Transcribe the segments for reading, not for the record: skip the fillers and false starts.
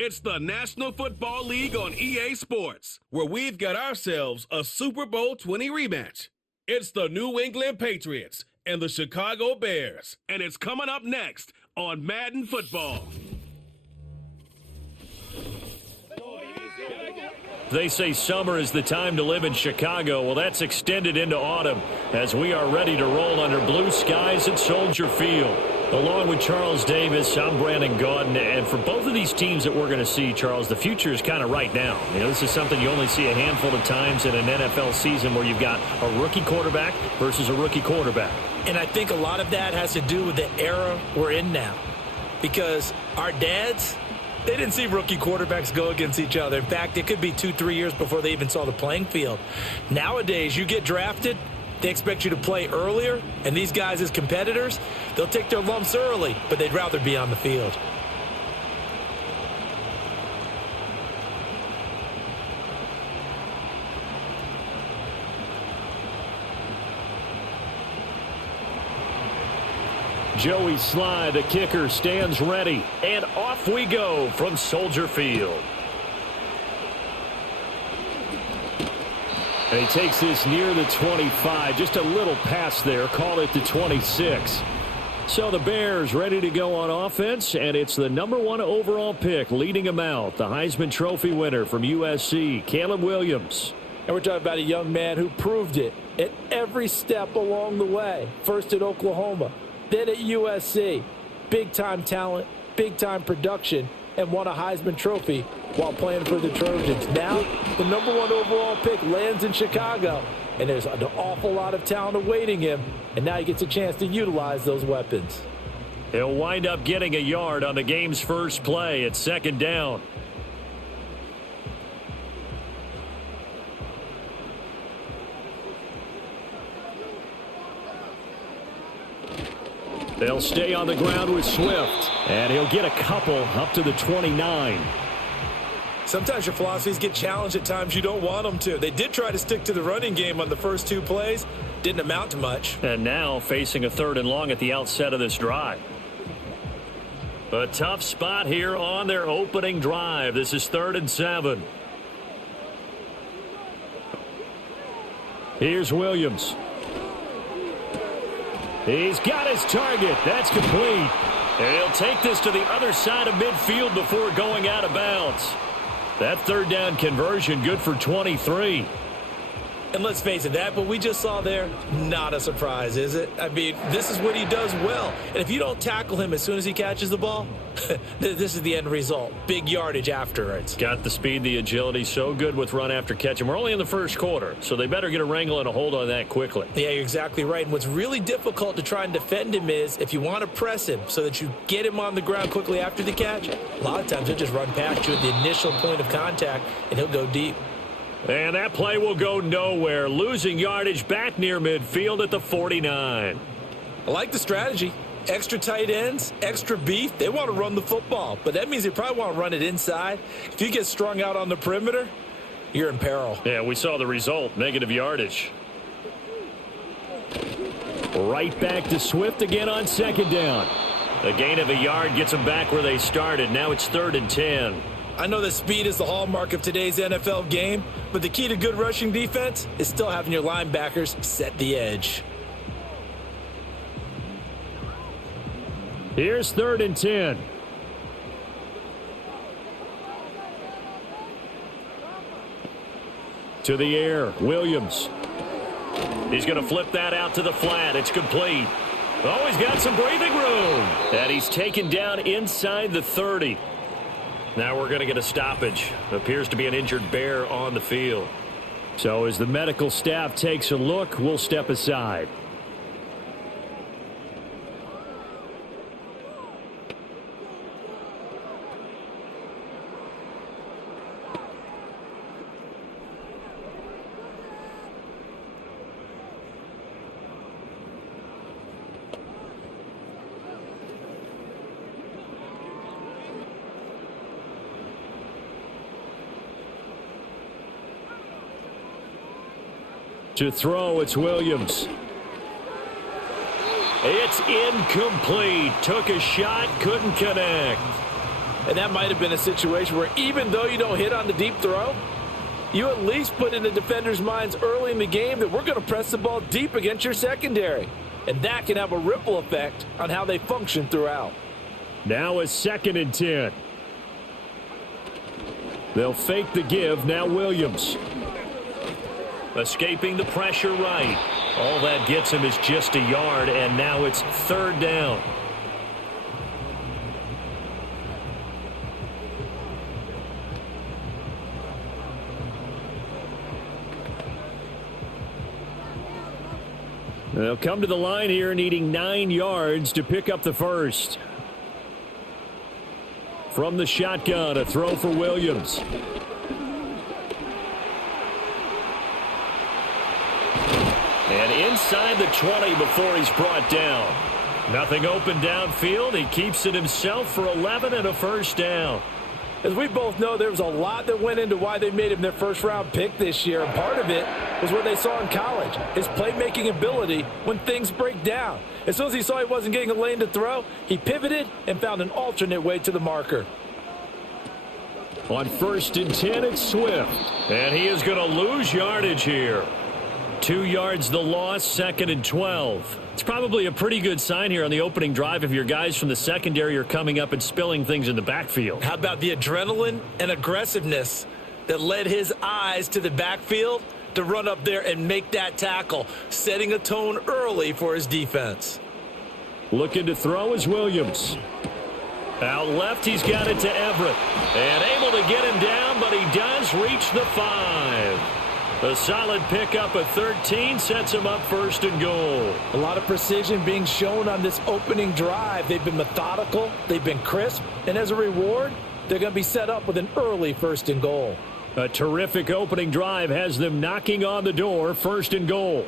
It's the National Football League on EA Sports, where we've got ourselves a Super Bowl 20 rematch. It's the New England Patriots and the Chicago Bears, and it's coming up next on Madden Football. They say summer is the time to live in Chicago. Well, that's extended into autumn as we are ready to roll under blue skies at Soldier Field. Along with Charles Davis, I'm Brandon Gaudin, and for both of these teams that we're going to see, Charles, the future is kind of right now. You know, this is something you only see a handful of times in an NFL season where you've got a rookie quarterback versus a rookie quarterback. And I think a lot of that has to do with the era we're in now, because our dads, they didn't see rookie quarterbacks go against each other. In fact, it could be 2-3 years before they even saw the playing field. Nowadays, you get drafted, they expect you to play earlier, and these guys as competitors, they'll take their lumps early, but they'd rather be on the field. Joey Sly, the kicker, stands ready, and off we go from Soldier Field. And he takes this near the 25, just a little pass there, call it the 26. So the Bears ready to go on offense, and it's the #1 overall pick leading him out, the Heisman Trophy winner from USC, Caleb Williams. And we're talking about a young man who proved it at every step along the way. First at Oklahoma, then at USC. Big-time talent, big-time production, and won a Heisman Trophy while playing for the Trojans. Now, the #1 overall pick lands in Chicago, and there's an awful lot of talent awaiting him, and now he gets a chance to utilize those weapons. He'll wind up getting a yard on the game's first play at second down. They'll stay on the ground with Swift, and he'll get a couple up to the 29. Sometimes your philosophies get challenged at times you don't want them to. They did try to stick to the running game on the first 2 plays. Didn't amount to much. And now facing a 3rd and long at the outset of this drive. A tough spot here on their opening drive. This is 3rd and 7. Here's Williams. He's got his target. That's complete. And he'll take this to the other side of midfield before going out of bounds. That 3rd down conversion good for 23. And let's face it, that what we just saw there, not a surprise, is it? I mean, this is what he does well. And if you don't tackle him as soon as he catches the ball, this is the end result. Big yardage afterwards. Got the speed, the agility, so good with run after catch. And we're only in the first quarter, so they better get a wrangle and a hold on that quickly. Yeah, you're exactly right. And what's really difficult to try and defend him is if you want to press him so that you get him on the ground quickly after the catch, a lot of times he'll just run past you at the initial point of contact, and he'll go deep. And that play will go nowhere, losing yardage back near midfield at the 49. I like the strategy. Extra tight ends, extra beef. They want to run the football, but that means they probably want to run it inside. If you get strung out on the perimeter, you're in peril. Yeah, we saw the result, negative yardage. Right back to Swift again on 2nd down. A gain of a yard gets them back where they started. Now it's 3rd and 10. I know that speed is the hallmark of today's NFL game, but the key to good rushing defense is still having your linebackers set the edge. Here's 3rd and 10. To the air, Williams. He's going to flip that out to the flat. It's complete. Oh, he's got some breathing room. And he's taken down inside the 30. Now we're going to get a stoppage. Appears to be an injured Bear on the field. So as the medical staff takes a look, we'll step aside. To throw, it's Williams. It's incomplete. Took a shot, couldn't connect. And that might have been a situation where even though you don't hit on the deep throw, you at least put in the defenders' minds early in the game that we're going to press the ball deep against your secondary. And that can have a ripple effect on how they function throughout. Now a 2nd and 10. They'll fake the give. Now Williams. Escaping the pressure right. All that gets him is just a yard, and now it's 3rd down. They'll come to the line here needing 9 yards to pick up the first. From the shotgun, a throw for Williams. And inside the 20 before he's brought down. Nothing open downfield. He keeps it himself for 11 and a first down. As we both know, there was a lot that went into why they made him their first-round pick this year. And part of it was what they saw in college, his playmaking ability when things break down. As soon as he saw he wasn't getting a lane to throw, he pivoted and found an alternate way to the marker. On 1st and 10, it's Swift. And he is going to lose yardage here. 2 yards the loss, 2nd and 12. It's probably a pretty good sign here on the opening drive if your guys from the secondary are coming up and spilling things in the backfield. How about the adrenaline and aggressiveness that led his eyes to the backfield to run up there and make that tackle, setting a tone early for his defense. Looking to throw is Williams. Out left, he's got it to Everett. And able to get him down, but he does reach the 5. A solid pickup at 13 sets him up 1st and goal. A lot of precision being shown on this opening drive. They've been methodical, they've been crisp, and as a reward, they're going to be set up with an early 1st and goal. A terrific opening drive has them knocking on the door, 1st and goal.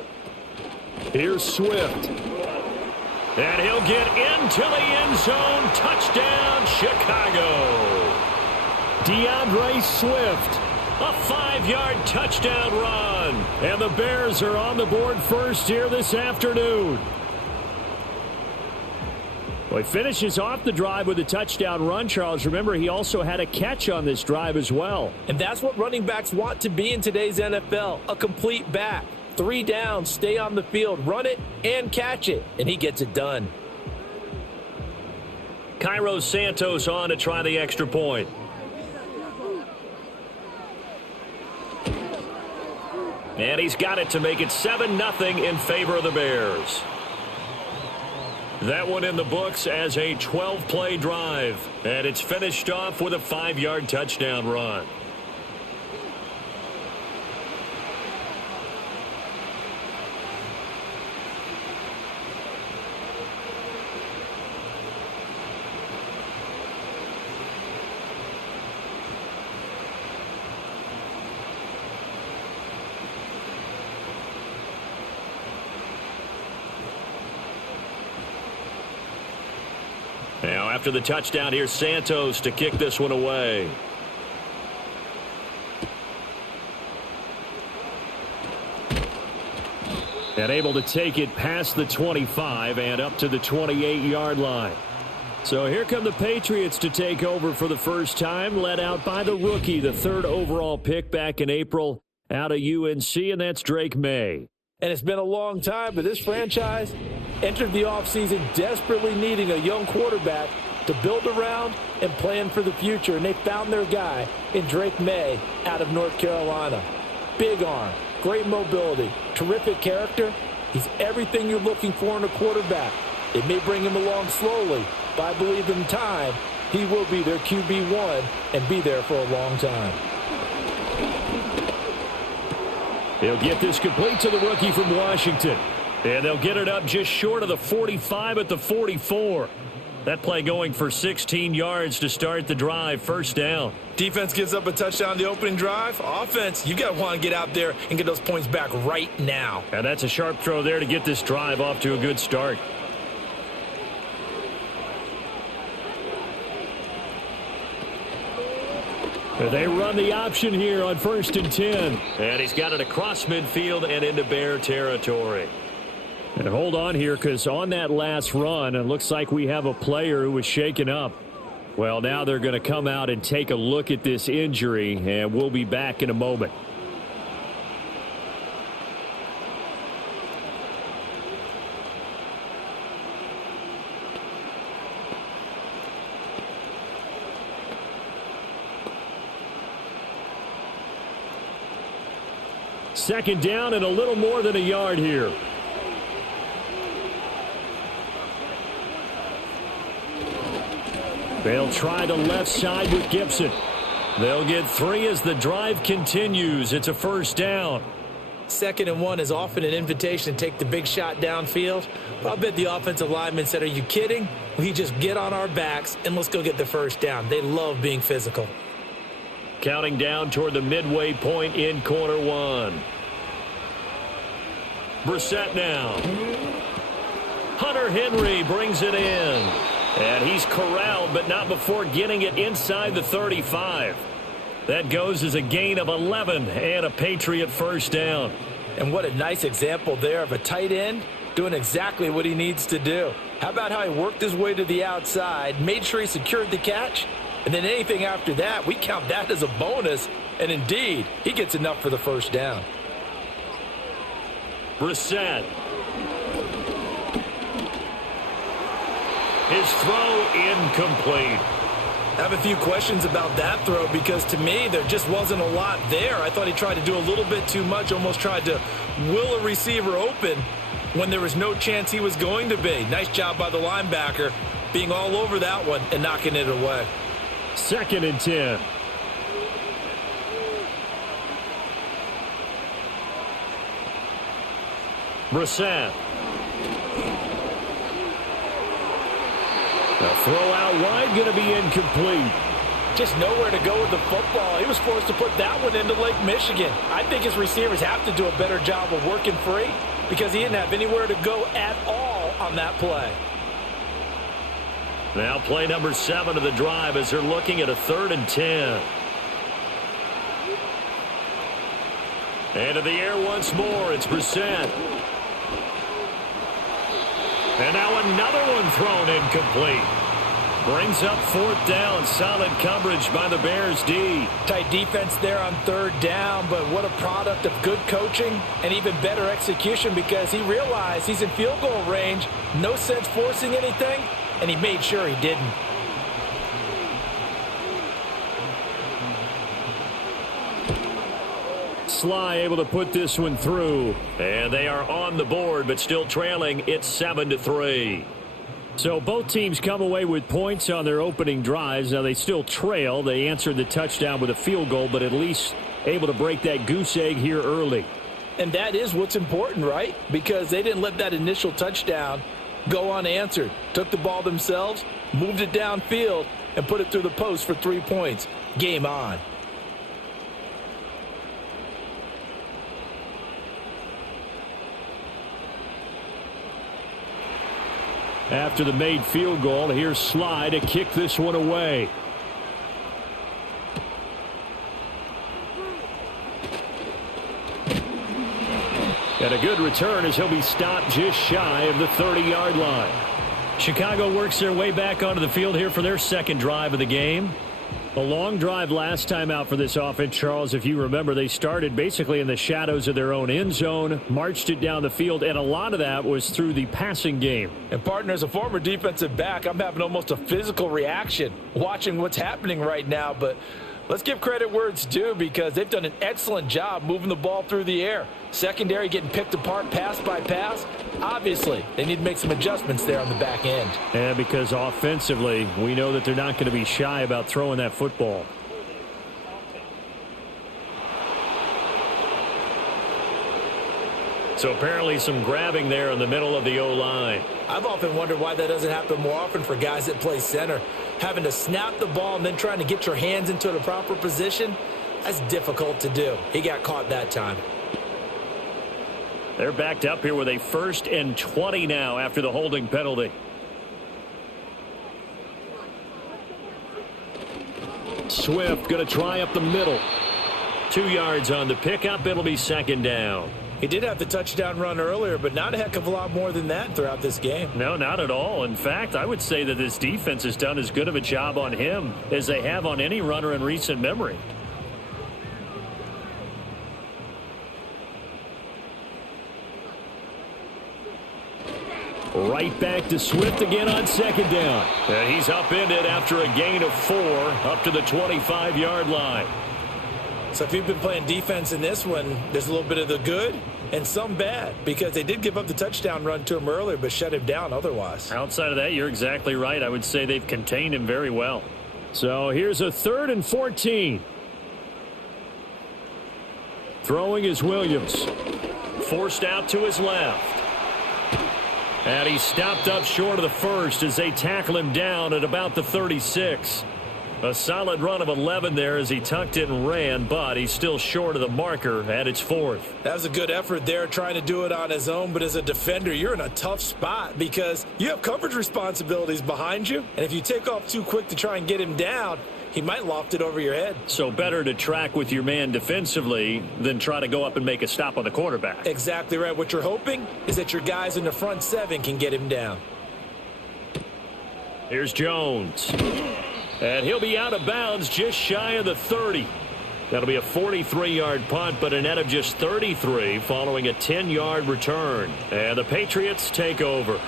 Here's Swift. And he'll get into the end zone. Touchdown, Chicago. DeAndre Swift. A 5-yard touchdown run. And the Bears are on the board first here this afternoon. Well, he finishes off the drive with a touchdown run, Charles. Remember, he also had a catch on this drive as well. And that's what running backs want to be in today's NFL, a complete back. 3 downs, stay on the field, run it, and catch it. And he gets it done. Cairo Santos on to try the extra point. And he's got it to make it 7-0 in favor of the Bears. That one in the books as a 12-play drive. And it's finished off with a 5-yard touchdown run. Now, after the touchdown, here's Santos to kick this one away. And able to take it past the 25 and up to the 28-yard line. So here come the Patriots to take over for the first time, led out by the rookie, the 3rd overall pick back in April out of UNC, and that's Drake May. And it's been a long time, but this franchise entered the offseason desperately needing a young quarterback to build around and plan for the future. And they found their guy in Drake May out of North Carolina. Big arm, great mobility, terrific character. He's everything you're looking for in a quarterback. It may bring him along slowly, but I believe in time he will be their QB1 and be there for a long time. He'll get this complete to the rookie from Washington. And they'll get it up just short of the 45 at the 44. That play going for 16 yards to start the drive. 1st down. Defense gives up a touchdown the opening drive. Offense, you got to want to get out there and get those points back right now. And that's a sharp throw there to get this drive off to a good start. They run the option here on 1st and 10. And he's got it across midfield and into Bear territory. And hold on here, because on that last run, it looks like we have a player who was shaken up. Well, now they're going to come out and take a look at this injury, and we'll be back in a moment. Second down and a little more than a yard here. They'll try the left side with Gibson. They'll get 3 as the drive continues. It's a first down. 2nd and 1 is often an invitation to take the big shot downfield. But I bet the offensive lineman said, are you kidding? We just get on our backs and let's go get the first down. They love being physical. Counting down toward the midway point in quarter 1. Brissett now. Hunter Henry brings it in. And he's corralled, but not before getting it inside the 35. That goes as a gain of 11 and a Patriot first down. And what a nice example there of a tight end doing exactly what he needs to do. How about how he worked his way to the outside, made sure he secured the catch, and then anything after that, we count that as a bonus. And indeed, he gets enough for the first down. Brissett. His throw incomplete. I have a few questions about that throw because to me there just wasn't a lot there. I thought he tried to do a little bit too much, almost tried to will a receiver open when there was no chance he was going to be. Nice job by the linebacker being all over that one and knocking it away. 2nd and 10. Brissett. The throw out wide going to be incomplete. Just nowhere to go with the football. He was forced to put that one into Lake Michigan. I think his receivers have to do a better job of working free because he didn't have anywhere to go at all on that play. Now play number 7 of the drive as they're looking at a 3rd and 10. Into the air once more. It's Brissett. And now another one thrown incomplete. Brings up 4th down. Solid coverage by the Bears D. Tight defense there on 3rd down, but what a product of good coaching and even better execution because he realized he's in field goal range. No sense forcing anything, and he made sure he didn't. Sly able to put this one through. And they are on the board, but still trailing. It's 7-3. So both teams come away with points on their opening drives. Now they still trail. They answered the touchdown with a field goal, but at least able to break that goose egg here early. And that is what's important, right? Because they didn't let that initial touchdown go unanswered. Took the ball themselves, moved it downfield, and put it through the post for 3 points. Game on. After the made field goal, here's Sly to kick this one away. And a good return as he'll be stopped just shy of the 30-yard line. Chicago works their way back onto the field here for their 2nd drive of the game. A long drive last time out for this offense, Charles. If you remember, they started basically in the shadows of their own end zone, marched it down the field, and a lot of that was through the passing game. And, partner, as a former defensive back, I'm having almost a physical reaction watching what's happening right now. But let's give credit where it's due because they've done an excellent job moving the ball through the air. Secondary getting picked apart pass by pass. Obviously, they need to make some adjustments there on the back end. Yeah, because offensively, we know that they're not going to be shy about throwing that football. So apparently some grabbing there in the middle of the O-line. I've often wondered why that doesn't happen more often for guys that play center. Having to snap the ball and then trying to get your hands into the proper position, that's difficult to do. He got caught that time. They're backed up here with a 1st and 20 now after the holding penalty. Swift going to try up the middle. 2 yards on the pickup. It'll be 2nd down. He did have the touchdown run earlier, but not a heck of a lot more than that throughout this game. No, not at all. In fact, I would say that this defense has done as good of a job on him as they have on any runner in recent memory. Right back to Swift again on second down. And he's upended after a gain of 4 up to the 25-yard line. So if you've been playing defense in this one, there's a little bit of the good and some bad, because they did give up the touchdown run to him earlier but shut him down otherwise. Outside of that, you're exactly right. I would say they've contained him very well. So here's a 3rd and 14. Throwing is Williams. Forced out to his left. And he's stopped up short of the first as they tackle him down at about the 36. A solid run of 11 there as he tucked it and ran, but he's still short of the marker at its 4th. That was a good effort there, trying to do it on his own, but as a defender, you're in a tough spot because you have coverage responsibilities behind you, and if you take off too quick to try and get him down, he might loft it over your head. So better to track with your man defensively than try to go up and make a stop on the quarterback. Exactly right. What you're hoping is that your guys in the front 7 can get him down. Here's Jones. And he'll be out of bounds just shy of the 30. That'll be a 43-yard punt, but a net of just 33 following a 10-yard return. And the Patriots take over.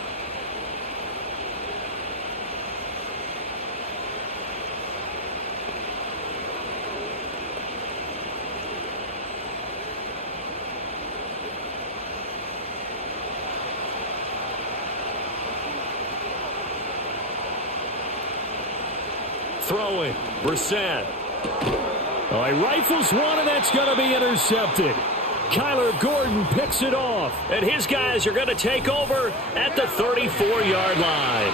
Throwing, Brissett. Oh, he rifles one, and that's going to be intercepted. Kyler Gordon picks it off, and his guys are going to take over at the 34-yard line.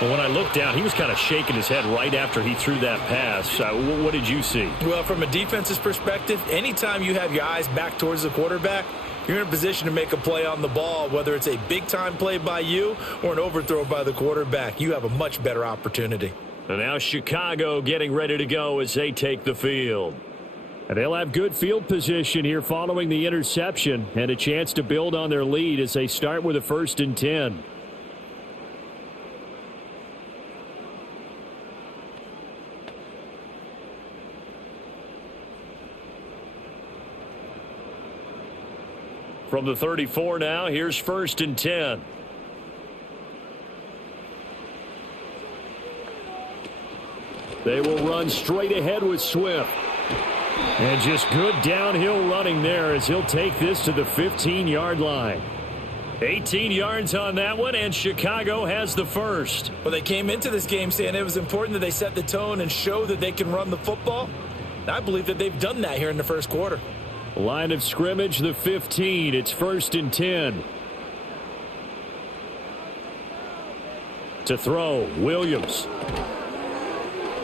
Well, when I looked down, he was kind of shaking his head right after he threw that pass. What did you see? Well, from a defense's perspective, anytime you have your eyes back towards the quarterback, you're in a position to make a play on the ball, whether it's a big-time play by you or an overthrow by the quarterback. You have a much better opportunity. And now Chicago getting ready to go as they take the field. And they'll have good field position here following the interception and a chance to build on their lead as they start with a 1st and 10. From the 34 now, here's 1st and 10. They will run straight ahead with Swift. And just good downhill running there as he'll take this to the 15-yard line. 18 yards on that one, and Chicago has the first. Well, they came into this game saying it was important that they set the tone and show that they can run the football. And I believe that they've done that here in the first quarter. Line of scrimmage, the 15. It's 1st and 10. To throw, Williams.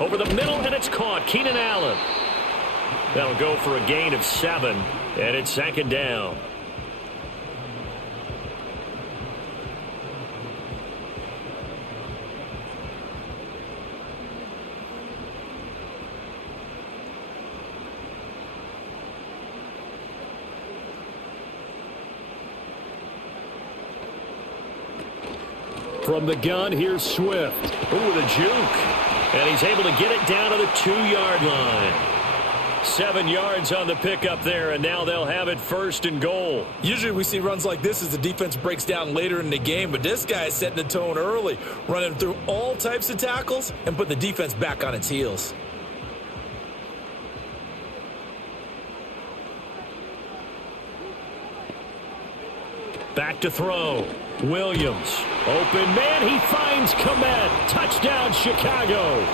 Over the middle, and it's caught. Keenan Allen. That'll go for a gain of 7, and it's 2nd down. From the gun, here's Swift. Ooh, with a juke. And he's able to get it down to the 2-yard line. 7 yards on the pickup there, and now they'll have it 1st and goal. Usually we see runs like this as the defense breaks down later in the game, but this guy is setting the tone early, running through all types of tackles and putting the defense back on its heels. Back to throw. Williams. Open man. He finds Komet. Touchdown, Chicago.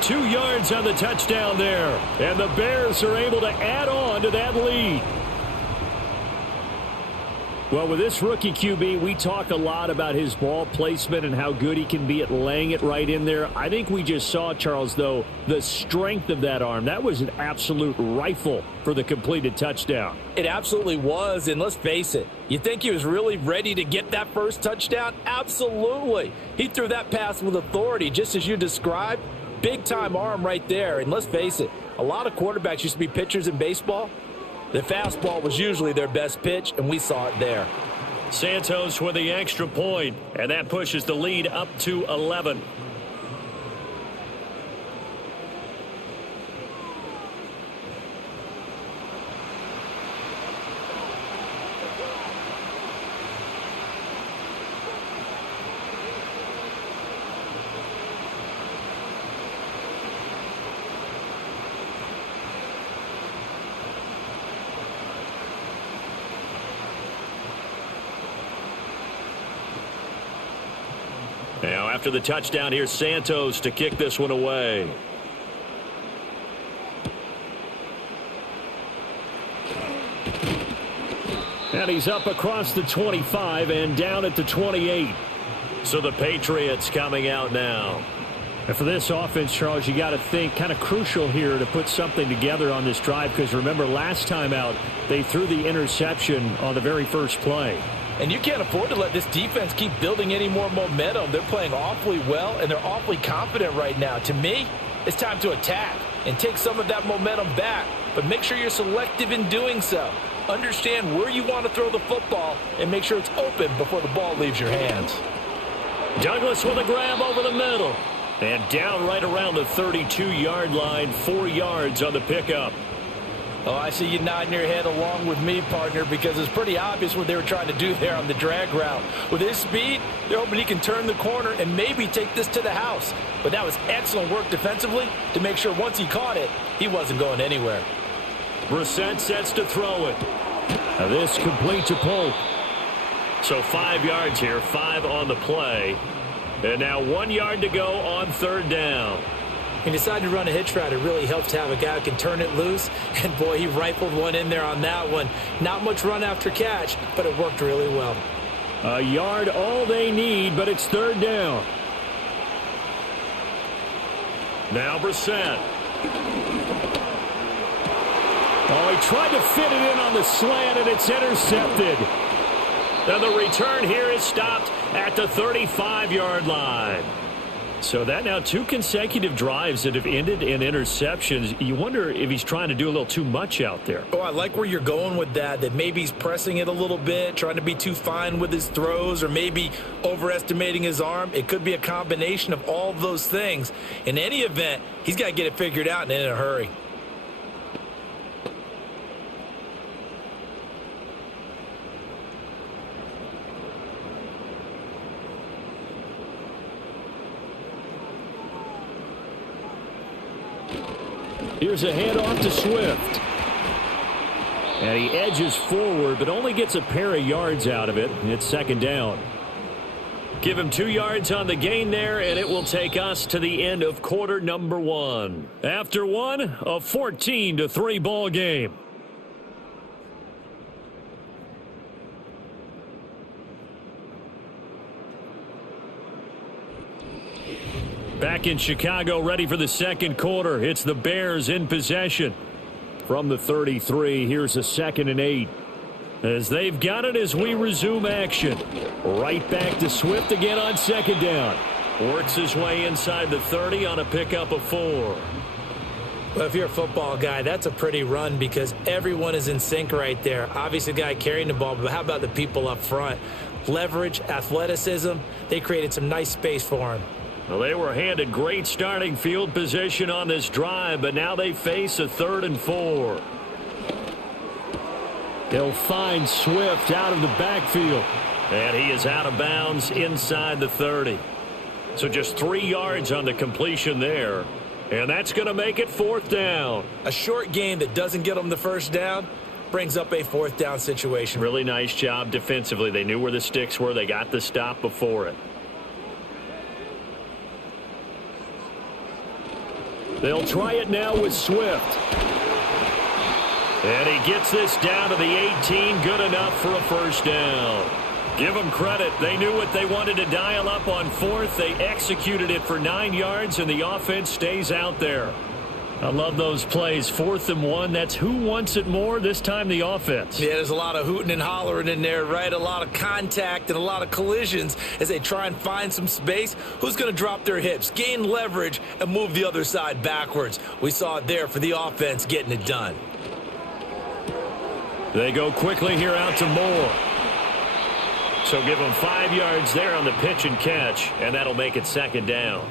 2 yards on the touchdown there. And the Bears are able to add on to that lead. Well, with this rookie QB, we talk a lot about his ball placement and how good he can be at laying it right in there. I think we just saw, Charles, though, the strength of that arm. That was an absolute rifle for the completed touchdown. It absolutely was, and let's face it, you think he was really ready to get that first touchdown? Absolutely. He threw that pass with authority, just as you described. Big-time arm right there, and let's face it, a lot of quarterbacks used to be pitchers in baseball. The fastball was usually their best pitch, and we saw it there. Santos with the extra point, and that pushes the lead up to 11. Now, after the touchdown, here's Santos to kick this one away. And he's up across the 25 and down at the 28. So the Patriots coming out now. And for this offense, Charles, you got to think kind of crucial here to put something together on this drive, because remember last time out they threw the interception on the very first play. And you can't afford to let this defense keep building any more momentum. They're playing awfully well, and they're awfully confident right now. To me, it's time to attack and take some of that momentum back, but make sure you're selective in doing so. Understand where you want to throw the football and make sure it's open before the ball leaves your hands. Douglas with a grab over the middle. And down right around the 32-yard line, 4 yards on the pickup. Oh, I see you nodding your head along with me, partner, because it's pretty obvious what they were trying to do there on the drag route. With his speed, they're hoping he can turn the corner and maybe take this to the house. But that was excellent work defensively to make sure once he caught it, he wasn't going anywhere. Brissett sets to throw it. Now this complete to Polk. So 5 yards here, 5 on the play. And now 1 yard to go on third down. He decided to run a hitch route. It really helps to have a guy who can turn it loose. And, boy, he rifled one in there on that one. Not much run after catch, but it worked really well. A yard all they need, but it's third down. Now Brissett. Oh, he tried to fit it in on the slant, and it's intercepted. Now the return here is stopped at the 35-yard line. So that now 2 consecutive drives that have ended in interceptions. You wonder if he's trying to do a little too much out there. Oh, I like where you're going with that maybe he's pressing it a little bit, trying to be too fine with his throws, or maybe overestimating his arm. It could be a combination of all of those things. In any event, he's got to get it figured out and in a hurry. Here's a handoff to Swift. And he edges forward, but only gets a pair of yards out of it. It's second down. Give him 2 yards on the gain there, and it will take us to the end of quarter number 1. After one, a 14-3 ball game. Back in Chicago, ready for the second quarter. It's the Bears in possession. From the 33, here's a 2nd and 8. As they've got it as we resume action. Right back to Swift again on second down. Works his way inside the 30 on a pickup of 4. Well, if you're a football guy, that's a pretty run because everyone is in sync right there. Obviously, the guy carrying the ball, but how about the people up front? Leverage, athleticism, they created some nice space for him. Well, they were handed great starting field position on this drive, but now they face a 3rd and 4. They'll find Swift out of the backfield. And he is out of bounds inside the 30. So just 3 yards on the completion there. And that's going to make it 4th down. A short game that doesn't get them the first down brings up a 4th down situation. Really nice job defensively. They knew where the sticks were. They got the stop before it. They'll try it now with Swift. And he gets this down to the 18. Good enough for a first down. Give them credit. They knew what they wanted to dial up on 4th. They executed it for 9 yards, and the offense stays out there. I love those plays. 4th and 1. That's who wants it more. This time the offense. Yeah, there's a lot of hooting and hollering in there, right? A lot of contact and a lot of collisions as they try and find some space. Who's going to drop their hips, gain leverage, and move the other side backwards? We saw it there for the offense getting it done. They go quickly here out to Moore. So give them 5 yards there on the pitch and catch, and that'll make it 2nd down.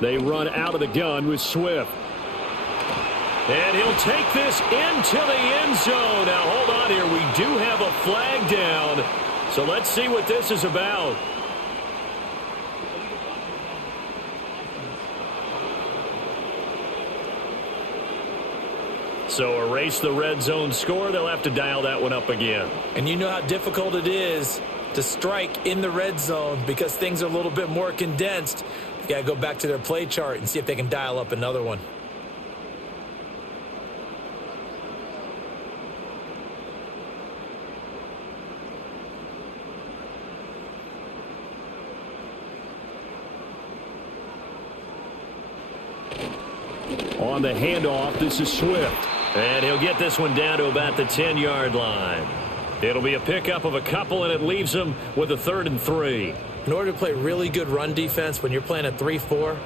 They run out of the gun with Swift. And he'll take this into the end zone. Now, hold on here. We do have a flag down. So let's see what this is about. So erase the red zone score. They'll have to dial that one up again. And you know how difficult it is to strike in the red zone because things are a little bit more condensed. You got to go back to their play chart and see if they can dial up another one. On the handoff, this is Swift. And he'll get this one down to about the 10-yard line. It'll be a pickup of a couple, and it leaves him with a 3rd and 3. In order to play really good run defense when you're playing a 3-4,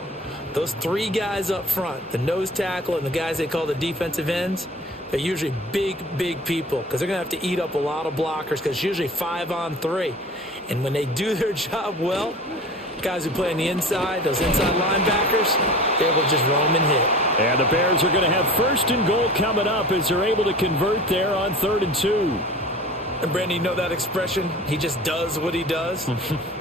those 3 guys up front, the nose tackle and the guys they call the defensive ends, they're usually big people because they're going to have to eat up a lot of blockers because it's usually 5-on-3. And when they do their job well, guys who play on the inside, those inside linebackers, they will just roam and hit. And the Bears are going to have 1st and goal coming up as they're able to convert there on 3rd and 2. And Brandon, you know that expression? He just does what he does.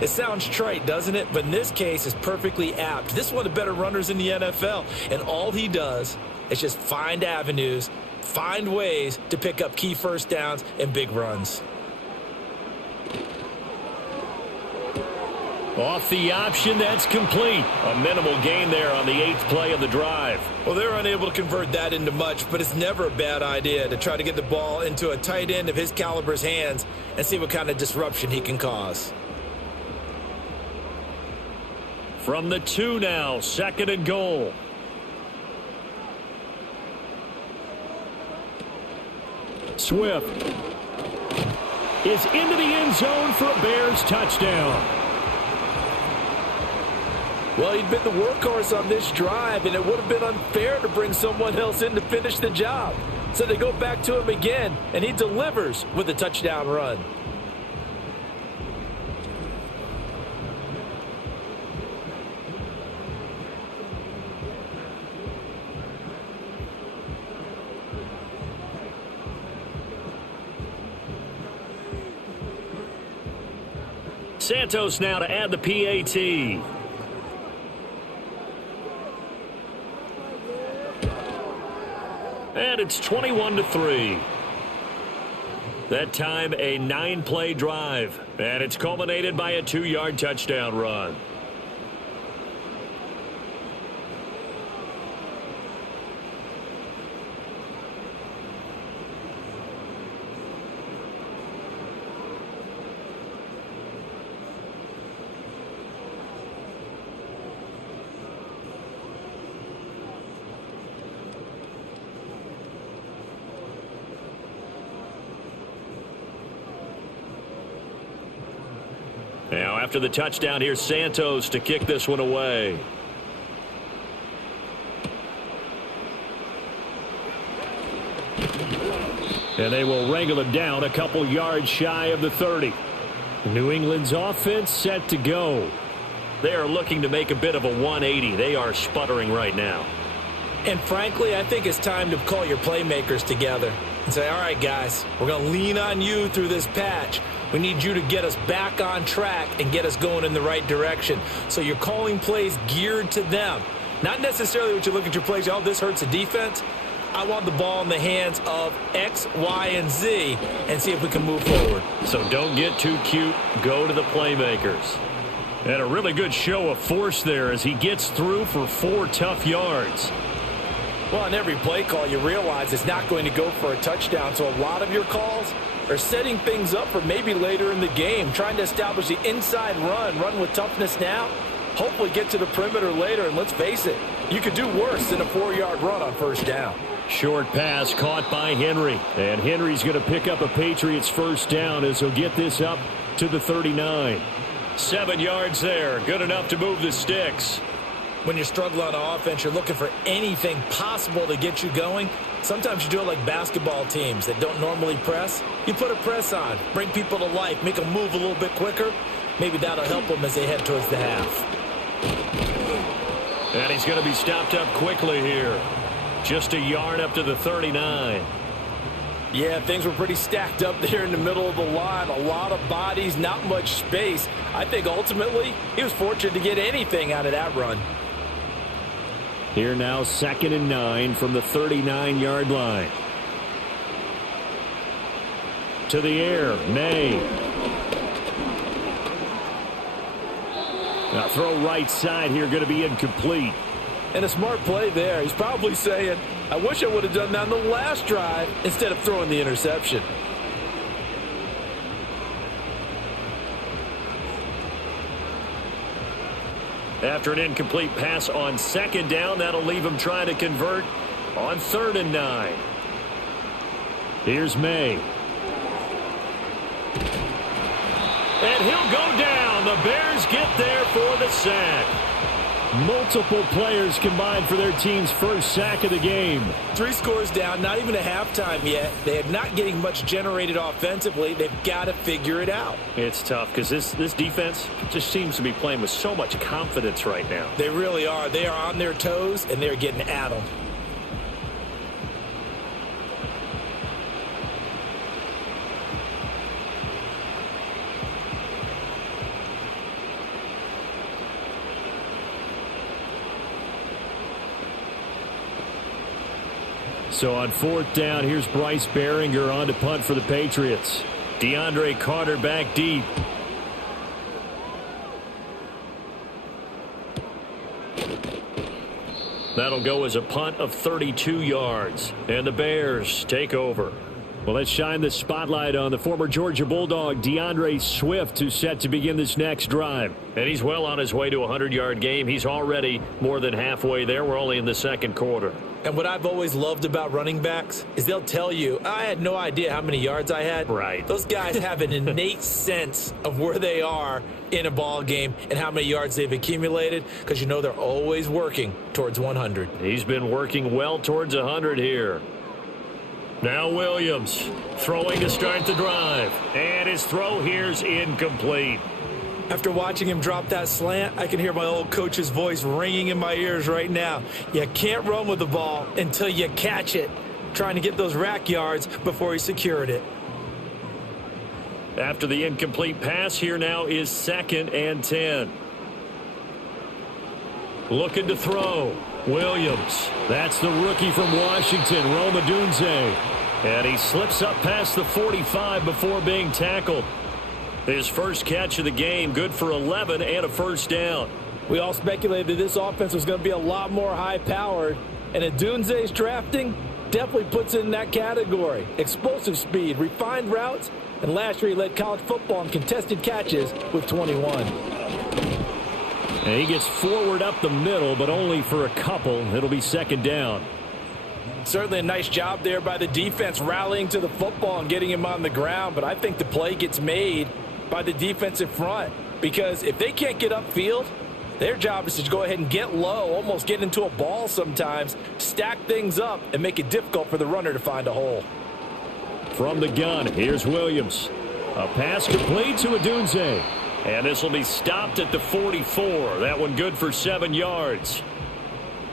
It sounds trite, doesn't it? But in this case, it's perfectly apt. This is one of the better runners in the NFL. And all he does is just find avenues, find ways to pick up key 1st downs and big runs. Off the option, that's complete. A minimal gain there on the 8th play of the drive. Well, they're unable to convert that into much, but it's never a bad idea to try to get the ball into a tight end of his caliber's hands and see what kind of disruption he can cause. From the 2 now, 2nd and goal. Swift is into the end zone for a Bears touchdown. Well, he'd been the workhorse on this drive, and it would have been unfair to bring someone else in to finish the job. So they go back to him again, and he delivers with a touchdown run. Santos now to add the PAT. And it's 21-3. That time a 9-play drive. And it's culminated by a 2-yard touchdown run. Now, after the touchdown, here's Santos to kick this one away. And they will wrangle him down a couple yards shy of the 30. New England's offense set to go. They are looking to make a bit of a 180. They are sputtering right now. And frankly, I think it's time to call your playmakers together and say, all right, guys, we're going to lean on you through this patch. We need you to get us back on track and get us going in the right direction. So you're calling plays geared to them. Not necessarily what you look at your plays, oh, this hurts the defense. I want the ball in the hands of X, Y, and Z and see if we can move forward. So don't get too cute. Go to the playmakers. And a really good show of force there as he gets through for 4 tough yards. Well, on every play call, you realize it's not going to go for a touchdown. So a lot of your calls are setting things up for maybe later in the game, trying to establish the inside run with toughness now, hopefully get to the perimeter later. And let's face it, you could do worse than a 4-yard run on 1st down. Short pass caught by Henry. And Henry's going to pick up a Patriots first down as he'll get this up to the 39. 7 yards there. Good enough to move the sticks. When you're struggling on offense, you're looking for anything possible to get you going. Sometimes you do it like basketball teams that don't normally press. You put a press on, bring people to life, make them move a little bit quicker. Maybe that'll help them as they head towards the half. And he's going to be stopped up quickly here. Just a yard up to the 39. Yeah, things were pretty stacked up there in the middle of the line. A lot of bodies, not much space. I think ultimately he was fortunate to get anything out of that run. Here now, 2nd and 9 from the 39-yard line. To the air, May. Now throw right side here, going to be incomplete. And a smart play there. He's probably saying, I wish I would have done that on the last drive instead of throwing the interception. After an incomplete pass on 2nd down, that'll leave him trying to convert on 3rd and 9. Here's May. And he'll go down. The Bears get there for the sack. Multiple players combined for their team's first sack of the game. 3 scores down, not even a halftime yet. They are not getting much generated offensively. They've got to figure it out. It's tough because this defense just seems to be playing with so much confidence right now. They really are. They are on their toes, and they're getting at them. So on 4th down, here's Bryce Behringer on to punt for the Patriots. DeAndre Carter back deep. That'll go as a punt of 32 yards. And the Bears take over. Well, let's shine the spotlight on the former Georgia Bulldog, DeAndre Swift, who's set to begin this next drive. And he's well on his way to a 100-yard game. He's already more than halfway there. We're only in the 2nd quarter. And what I've always loved about running backs is they'll tell you, I had no idea how many yards I had. Right. Those guys have an innate sense of where they are in a ball game and how many yards they've accumulated because you know they're always working towards 100. He's been working well towards 100 here. Now Williams throwing to start the drive. And his throw here's incomplete. After watching him drop that slant, I can hear my old coach's voice ringing in my ears right now. You can't run with the ball until you catch it. Trying to get those rack yards before he secured it. After the incomplete pass, here now is 2nd and 10. Looking to throw. Williams. That's the rookie from Washington, Rome Odunze. And he slips up past the 45 before being tackled. His first catch of the game, good for 11 and a first down. We all speculated that this offense was going to be a lot more high-powered, and Odunze's drafting definitely puts it in that category. Explosive speed, refined routes, and last year he led college football in contested catches with 21. And he gets forward up the middle, but only for a couple. It'll be 2nd down. Certainly a nice job there by the defense rallying to the football and getting him on the ground, but I think the play gets made by the defensive front because if they can't get upfield, their job is to go ahead and get low, almost get into a ball sometimes, stack things up, and make it difficult for the runner to find a hole. From the gun, here's Williams. A pass complete to Odunze. And this will be stopped at the 44. That one good for 7 yards.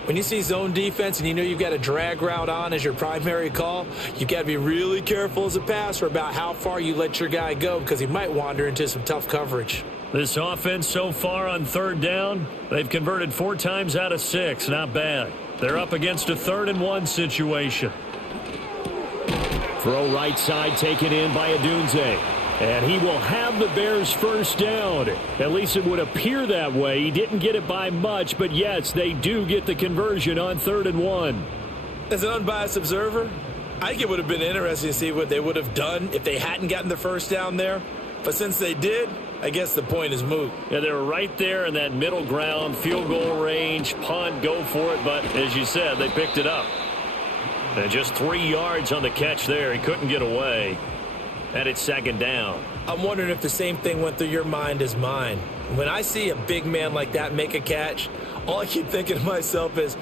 When you see zone defense and you know you've got a drag route on as your primary call, you've got to be really careful as a passer about how far you let your guy go because he might wander into some tough coverage. This offense so far on 3rd down, they've converted 4 times out of 6. Not bad. They're up against a 3rd and 1 situation. Throw right side taken in by Odunze. And he will have the Bears first down. At least it would appear that way. He didn't get it by much, but yes, they do get the conversion on 3rd and 1. As an unbiased observer, I think it would have been interesting to see what they would have done if they hadn't gotten the first down there. But since they did, I guess the point is moot. Yeah, they were right there in that middle ground, field goal range, punt, go for it. But as you said, they picked it up. And just 3 yards on the catch there. He couldn't get away. And it's second down. I'm wondering if the same thing went through your mind as mine. When I see a big man like that make a catch, all I keep thinking to myself is,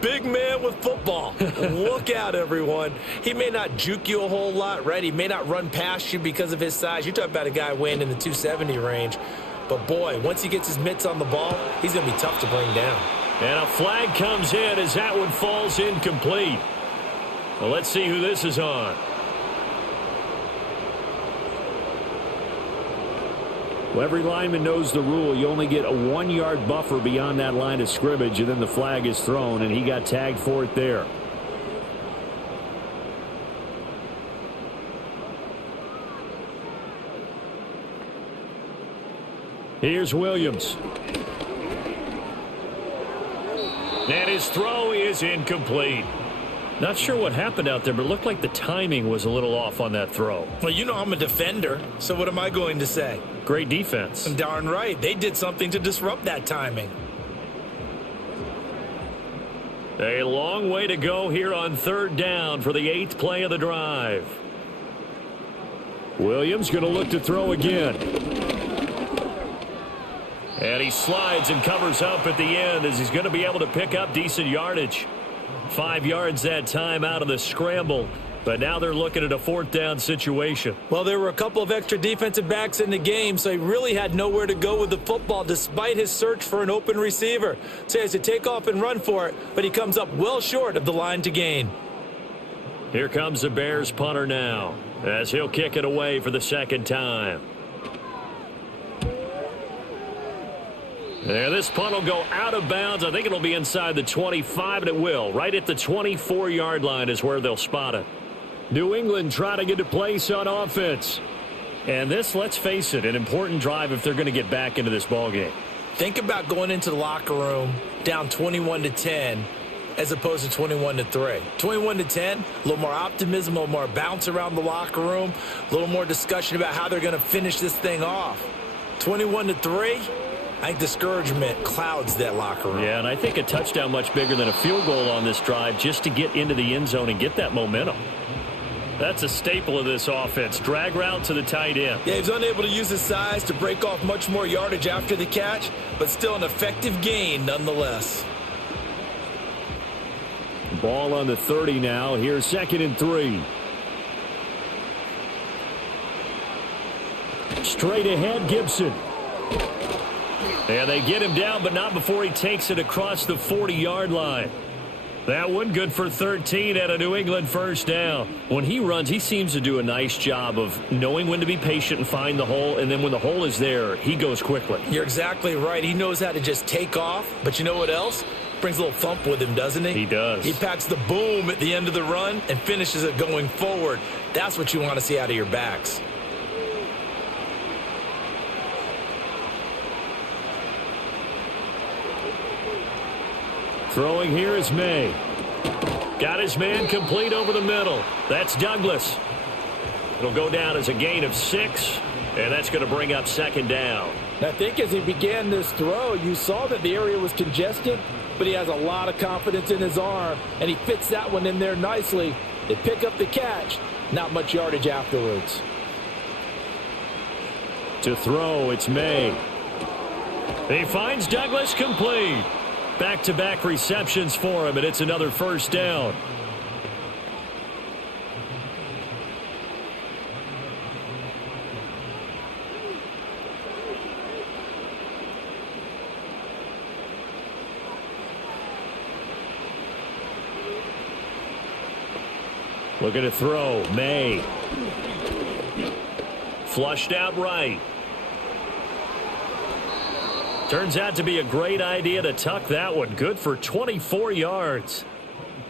big man with football. Look out, everyone. He may not juke you a whole lot, right? He may not run past you because of his size. You're talking about a guy weighing in the 270 range. But, boy, once he gets his mitts on the ball, he's going to be tough to bring down. And a flag comes in as that one falls incomplete. Well, let's see who this is on. Well, every lineman knows the rule. You only get a 1-yard buffer beyond that line of scrimmage, and then the flag is thrown, and he got tagged for it there. Here's Williams. And his throw is incomplete. Not sure what happened out there, but it looked like the timing was a little off on that throw. Well, you know I'm a defender, so what am I going to say? Great defense. Darn right. They did something to disrupt that timing. A long way to go here on third down for the 8th play of the drive. Williams going to look to throw again. And he slides and covers up at the end as he's going to be able to pick up decent yardage. 5 yards that time out of the scramble. But now they're looking at a 4th down situation. Well, there were a couple of extra defensive backs in the game, so he really had nowhere to go with the football despite his search for an open receiver. So he has to take off and run for it, but he comes up well short of the line to gain. Here comes the Bears punter now as he'll kick it away for the 2nd time. And this punt will go out of bounds. I think it'll be inside the 25, and it will. Right at the 24-yard line is where they'll spot it. New England trying to get a place on offense. And this, let's face it, an important drive if they're going to get back into this ballgame. Think about going into the locker room down 21-10 as opposed to 21-3. 21-10, a little more optimism, a little more bounce around the locker room, a little more discussion about how they're going to finish this thing off. 21-3, I think discouragement clouds that locker room. Yeah, and I think a touchdown much bigger than a field goal on this drive just to get into the end zone and get that momentum. That's a staple of this offense. Drag route to the tight end. Yeah, he's unable to use his size to break off much more yardage after the catch, but still an effective gain nonetheless. Ball on the 30 now. Here's 2nd and 3. Straight ahead, Gibson. And they get him down, but not before he takes it across the 40-yard line. That one good for 13 at a New England 1st down. When he runs, he seems to do a nice job of knowing when to be patient and find the hole, and then when the hole is there, he goes quickly. You're exactly right. He knows how to just take off, but you know what else? Brings a little thump with him, doesn't he? He does. He packs the boom at the end of the run and finishes it going forward. That's what you want to see out of your backs. Throwing here is May. Got his man complete over the middle. That's Douglas. It'll go down as a gain of 6, and that's going to bring up 2nd down. I think as he began this throw, you saw that the area was congested, but he has a lot of confidence in his arm, and he fits that one in there nicely. They pick up the catch, not much yardage afterwards. To throw, it's May. He finds Douglas complete. Back-to-back receptions for him, and it's another 1st down. Looking to throw, May. Flushed out right. Turns out to be a great idea to tuck that one. Good for 24 yards.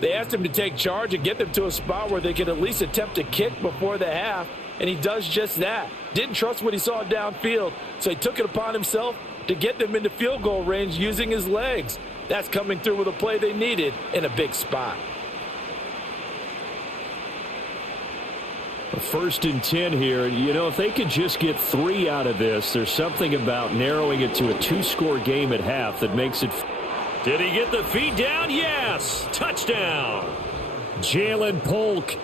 They asked him to take charge and get them to a spot where they could at least attempt a kick before the half, and he does just that. Didn't trust what he saw downfield, so he took it upon himself to get them into field goal range using his legs. That's coming through with a play they needed in a big spot. 1st and 10 here. You know, if they could just get 3 out of this, there's something about narrowing it to a 2-score game at half that makes it. Did he get the feet down? Yes. Touchdown. Jalen Polk,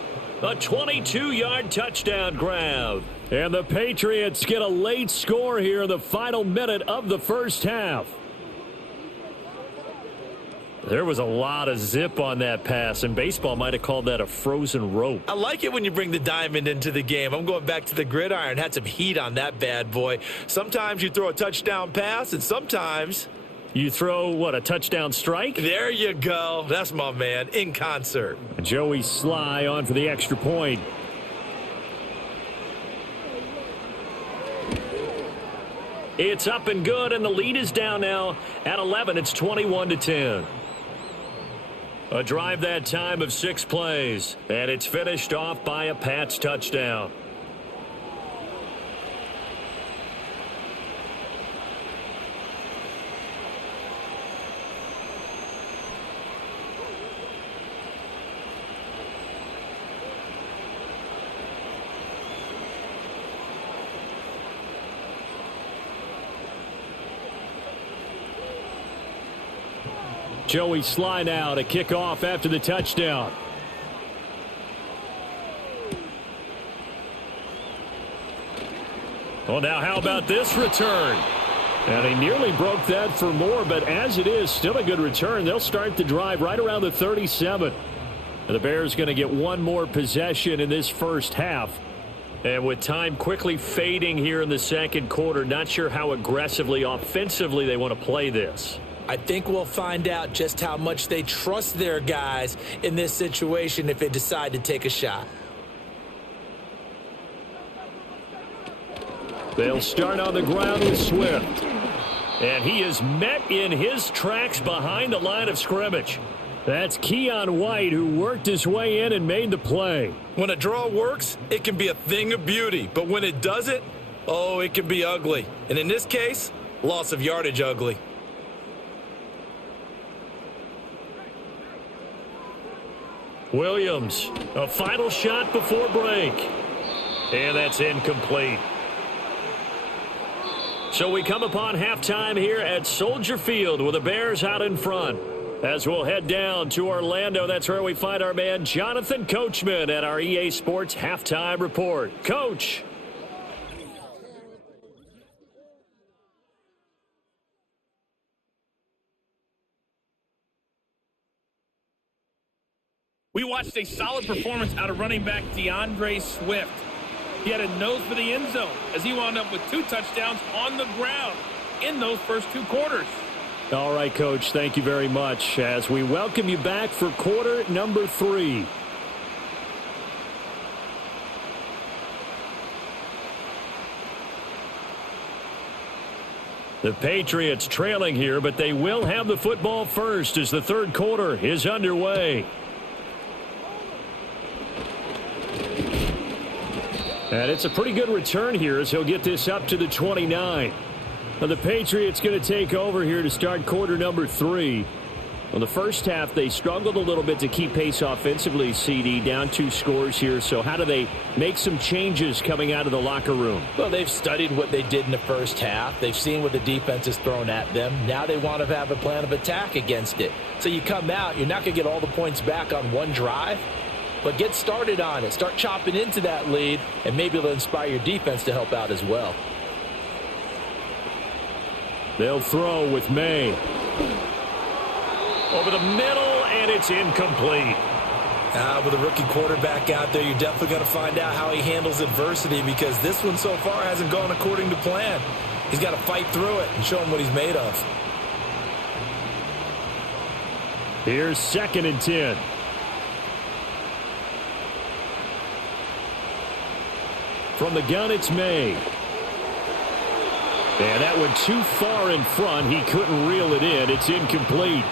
a 22-yard touchdown grab. And the Patriots get a late score here in the final minute of the first half. There was a lot of zip on that pass, and baseball might have called that a frozen rope. I like it when you bring the diamond into the game. I'm going back to the gridiron. Had some heat on that bad boy. Sometimes you throw a touchdown pass, and sometimes you throw, what, a touchdown strike? There you go. That's my man, in concert. Joey Sly on for the extra point. It's up and good, and the lead is down now at 11. It's 21-10. A drive that time of 6 plays, and it's finished off by a Pats touchdown. Joey Sly now to kick off after the touchdown. Well, now how about this return? And he nearly broke that for more, but as it is, still a good return. They'll start the drive right around the 37. And the Bears going to get one more possession in this first half. And with time quickly fading here in the second quarter, not sure how aggressively, offensively they want to play this. I think we'll find out just how much they trust their guys in this situation if they decide to take a shot. They'll start on the ground with Swift. And he is met in his tracks behind the line of scrimmage. That's Keon White, who worked his way in and made the play. When a draw works, it can be a thing of beauty. But when it doesn't, oh, it can be ugly. And in this case, loss of yardage ugly. Williams, a final shot before break. And that's incomplete. So we come upon halftime here at Soldier Field with the Bears out in front. As we'll head down to Orlando, that's where we find our man Jonathan Coachman at our EA Sports Halftime Report. Coach. We watched a solid performance out of running back DeAndre Swift. He had a nose for the end zone as he wound up with 2 touchdowns on the ground in those first 2 quarters. All right, Coach, thank you very much as we welcome you back for quarter number 3. The Patriots trailing here, but they will have the football first as the third quarter is underway. And it's a pretty good return here as he'll get this up to the 29. Now the Patriots going to take over here to start quarter number 3. Well, the first half, they struggled a little bit to keep pace offensively, CD, down 2 scores here. So how do they make some changes coming out of the locker room? Well, they've studied what they did in the first half. They've seen what the defense has thrown at them. Now they want to have a plan of attack against it. So you come out, you're not going to get all the points back on one drive. But get started on it. Start chopping into that lead, and maybe it'll inspire your defense to help out as well. They'll throw with May. Over the middle, and it's incomplete. With a rookie quarterback out there, you're definitely going to find out how he handles adversity because this one so far hasn't gone according to plan. He's got to fight through it and show him what he's made of. Here's 2nd and 10. From the gun, it's May. And that went too far in front. He couldn't reel it in. It's incomplete.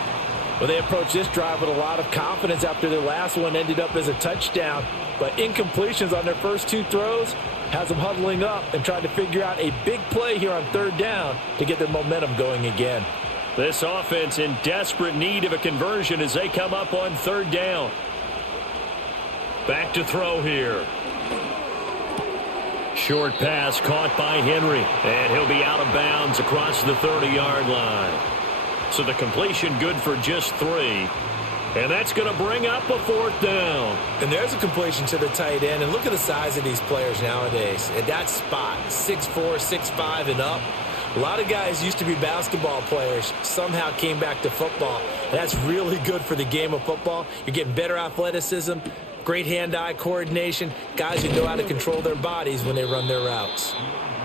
Well, they approached this drive with a lot of confidence after their last one ended up as a touchdown. But incompletions on their first 2 throws has them huddling up and trying to figure out a big play here on 3rd down to get their momentum going again. This offense in desperate need of a conversion as they come up on 3rd down. Back to throw here. Short pass caught by Henry, and he'll be out of bounds across the 30-yard line. So the completion good for just 3. And that's going to bring up a 4th down. And there's a completion to the tight end. And look at the size of these players nowadays. At that spot, 6'4", 6'5", and up. A lot of guys used to be basketball players, somehow came back to football. And that's really good for the game of football. You're getting better athleticism, great hand-eye coordination, guys who know how to control their bodies when they run their routes.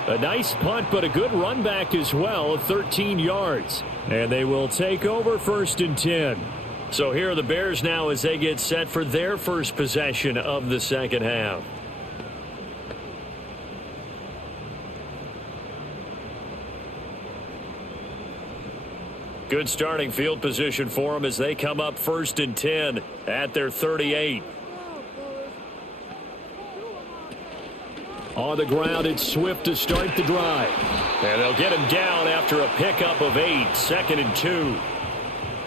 A nice punt, but a good run back as well, 13 yards. And they will take over 1st and 10. So here are the Bears now as they get set for their first possession of the second half. Good starting field position for them as they come up 1st and 10 at their 38. On the ground, it's Swift to start the drive. And they'll get him down after a pickup of 8, 2nd and 2.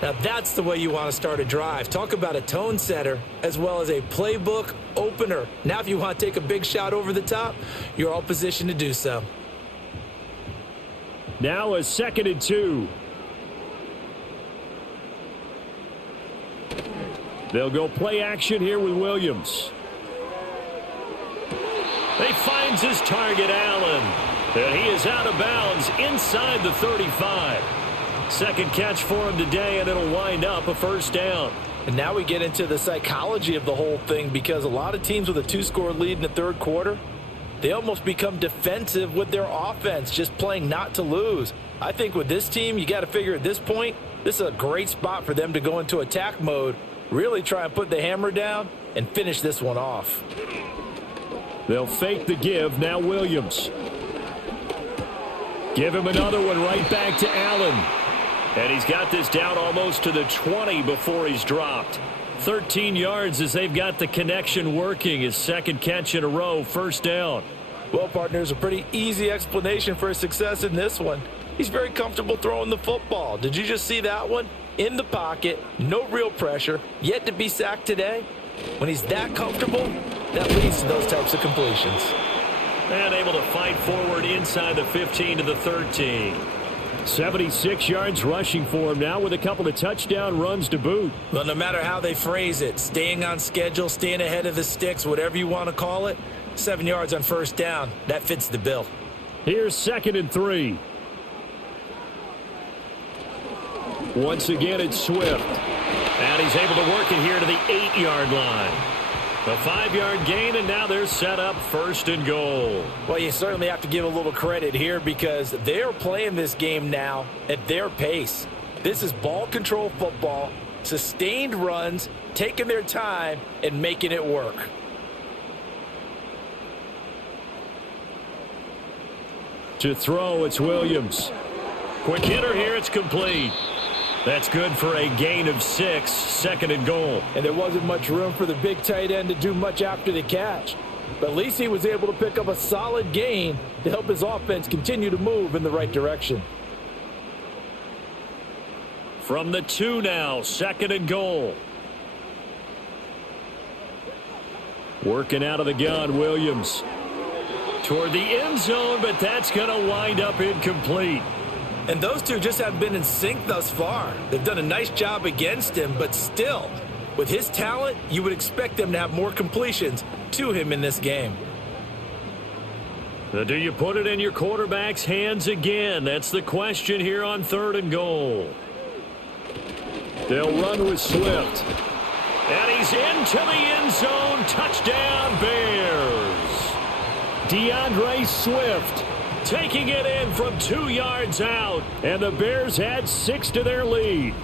Now that's the way you want to start a drive. Talk about a tone setter as well as a playbook opener. Now if you want to take a big shot over the top, you're all positioned to do so. Now a 2nd and 2. They'll go play action here with Williams. They finds his target, Allen. And he is out of bounds inside the 35. Second catch for him today, and it'll wind up a 1st down. And now we get into the psychology of the whole thing, because a lot of teams with a 2-score lead in the 3rd quarter, they almost become defensive with their offense, just playing not to lose. I think with this team, you got to figure at this point, this is a great spot for them to go into attack mode, really try and put the hammer down and finish this one off. They'll fake the give. Now Williams. Give him another one right back to Allen. And he's got this down almost to the 20 before he's dropped. 13 yards as they've got the connection working. His 2nd catch in a row, 1st down. Well, partners, a pretty easy explanation for his success in this one. He's very comfortable throwing the football. Did you just see that one? In the pocket, no real pressure, yet to be sacked today. When he's that comfortable, that leads to those types of completions. And able to fight forward inside the 15 to the 13. 76 yards rushing for him now with a couple of touchdown runs to boot. Well, no matter how they phrase it, staying on schedule, staying ahead of the sticks, whatever you want to call it, 7 yards on 1st down, that fits the bill. Here's 2nd and 3. Once again, it's Swift. And he's able to work it here to the 8-yard line. A 5-yard gain, and now they're set up 1st and goal. Well, you certainly have to give a little credit here, because they're playing this game now at their pace. This is ball control football, sustained runs, taking their time, and making it work. To throw, it's Williams. Quick hitter here, it's complete. That's good for a gain of 6, 2nd and goal. And there wasn't much room for the big tight end to do much after the catch. But at least he was able to pick up a solid gain to help his offense continue to move in the right direction. From the 2 now, 2nd and goal. Working out of the gun, Williams. Toward the end zone, but that's going to wind up incomplete. And those two just have been in sync thus far. They've done a nice job against him, but still, with his talent, you would expect them to have more completions to him in this game. Do you put it in your quarterback's hands again? That's the question here on 3rd and goal. They'll run with Swift. And he's into the end zone. Touchdown, Bears. DeAndre Swift taking it in from 2 yards out. And the Bears add 6 to their lead.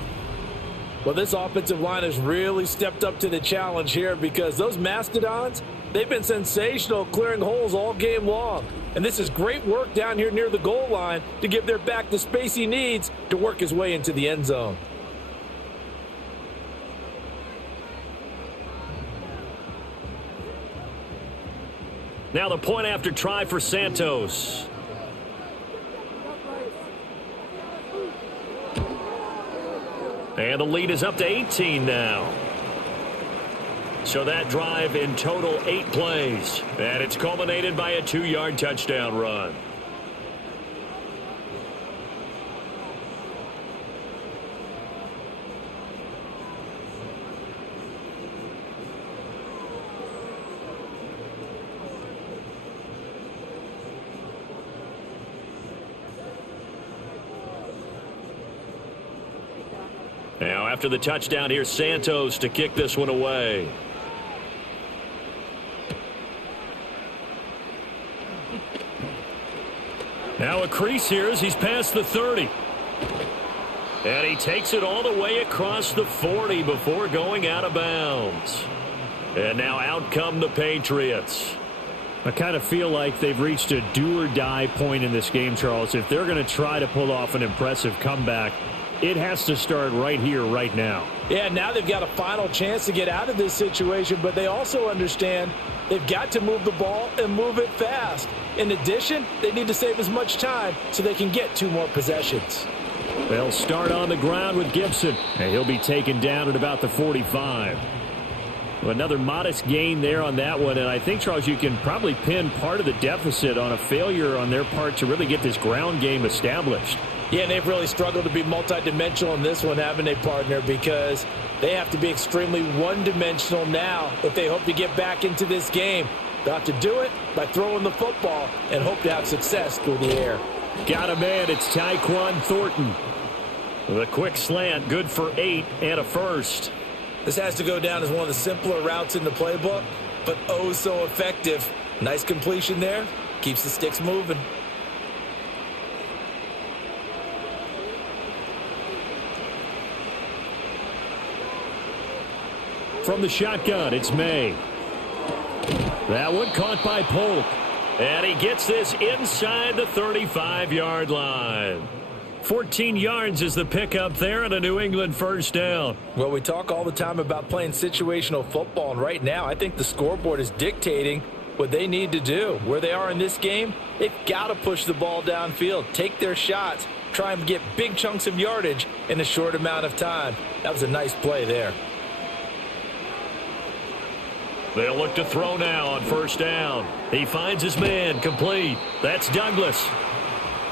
Well, this offensive line has really stepped up to the challenge here, because those Mastodons, they've been sensational clearing holes all game long. And this is great work down here near the goal line to give their back the space he needs to work his way into the end zone. Now the point after try for Santos. And the lead is up to 18 now. So that drive in total 8 plays. And it's culminated by a 2-yard touchdown run. After the touchdown, here's Santos to kick this one away. Now a crease here as he's past the 30. And he takes it all the way across the 40 before going out of bounds. And now out come the Patriots. I kind of feel like they've reached a do-or-die point in this game, Charles. If they're going to try to pull off an impressive comeback, it has to start right here, right now. Yeah, now they've got a final chance to get out of this situation, but they also understand they've got to move the ball and move it fast. In addition, they need to save as much time so they can get 2 more possessions. They'll start on the ground with Gibson, and he'll be taken down at about the 45. Another modest gain there on that one, and I think, Charles, you can probably pin part of the deficit on a failure on their part to really get this ground game established. Yeah, and they've really struggled to be multidimensional in this one, haven't they, partner? Because they have to be extremely one-dimensional now if they hope to get back into this game. They'll have to do it by throwing the football and hope to have success through the air. Got a man. It's Tyquan Thornton. The quick slant, good for 8 and a first. This has to go down as one of the simpler routes in the playbook, but oh so effective. Nice completion there. Keeps the sticks moving. From the shotgun, it's May. That one caught by Polk. And he gets this inside the 35-yard line. 14 yards is the pickup there and a New England first down. Well, we talk all the time about playing situational football, and right now I think the scoreboard is dictating what they need to do. Where they are in this game, they've got to push the ball downfield, take their shots, try and get big chunks of yardage in a short amount of time. That was a nice play there. They'll look to throw now on first down. He finds his man, complete. That's Douglas.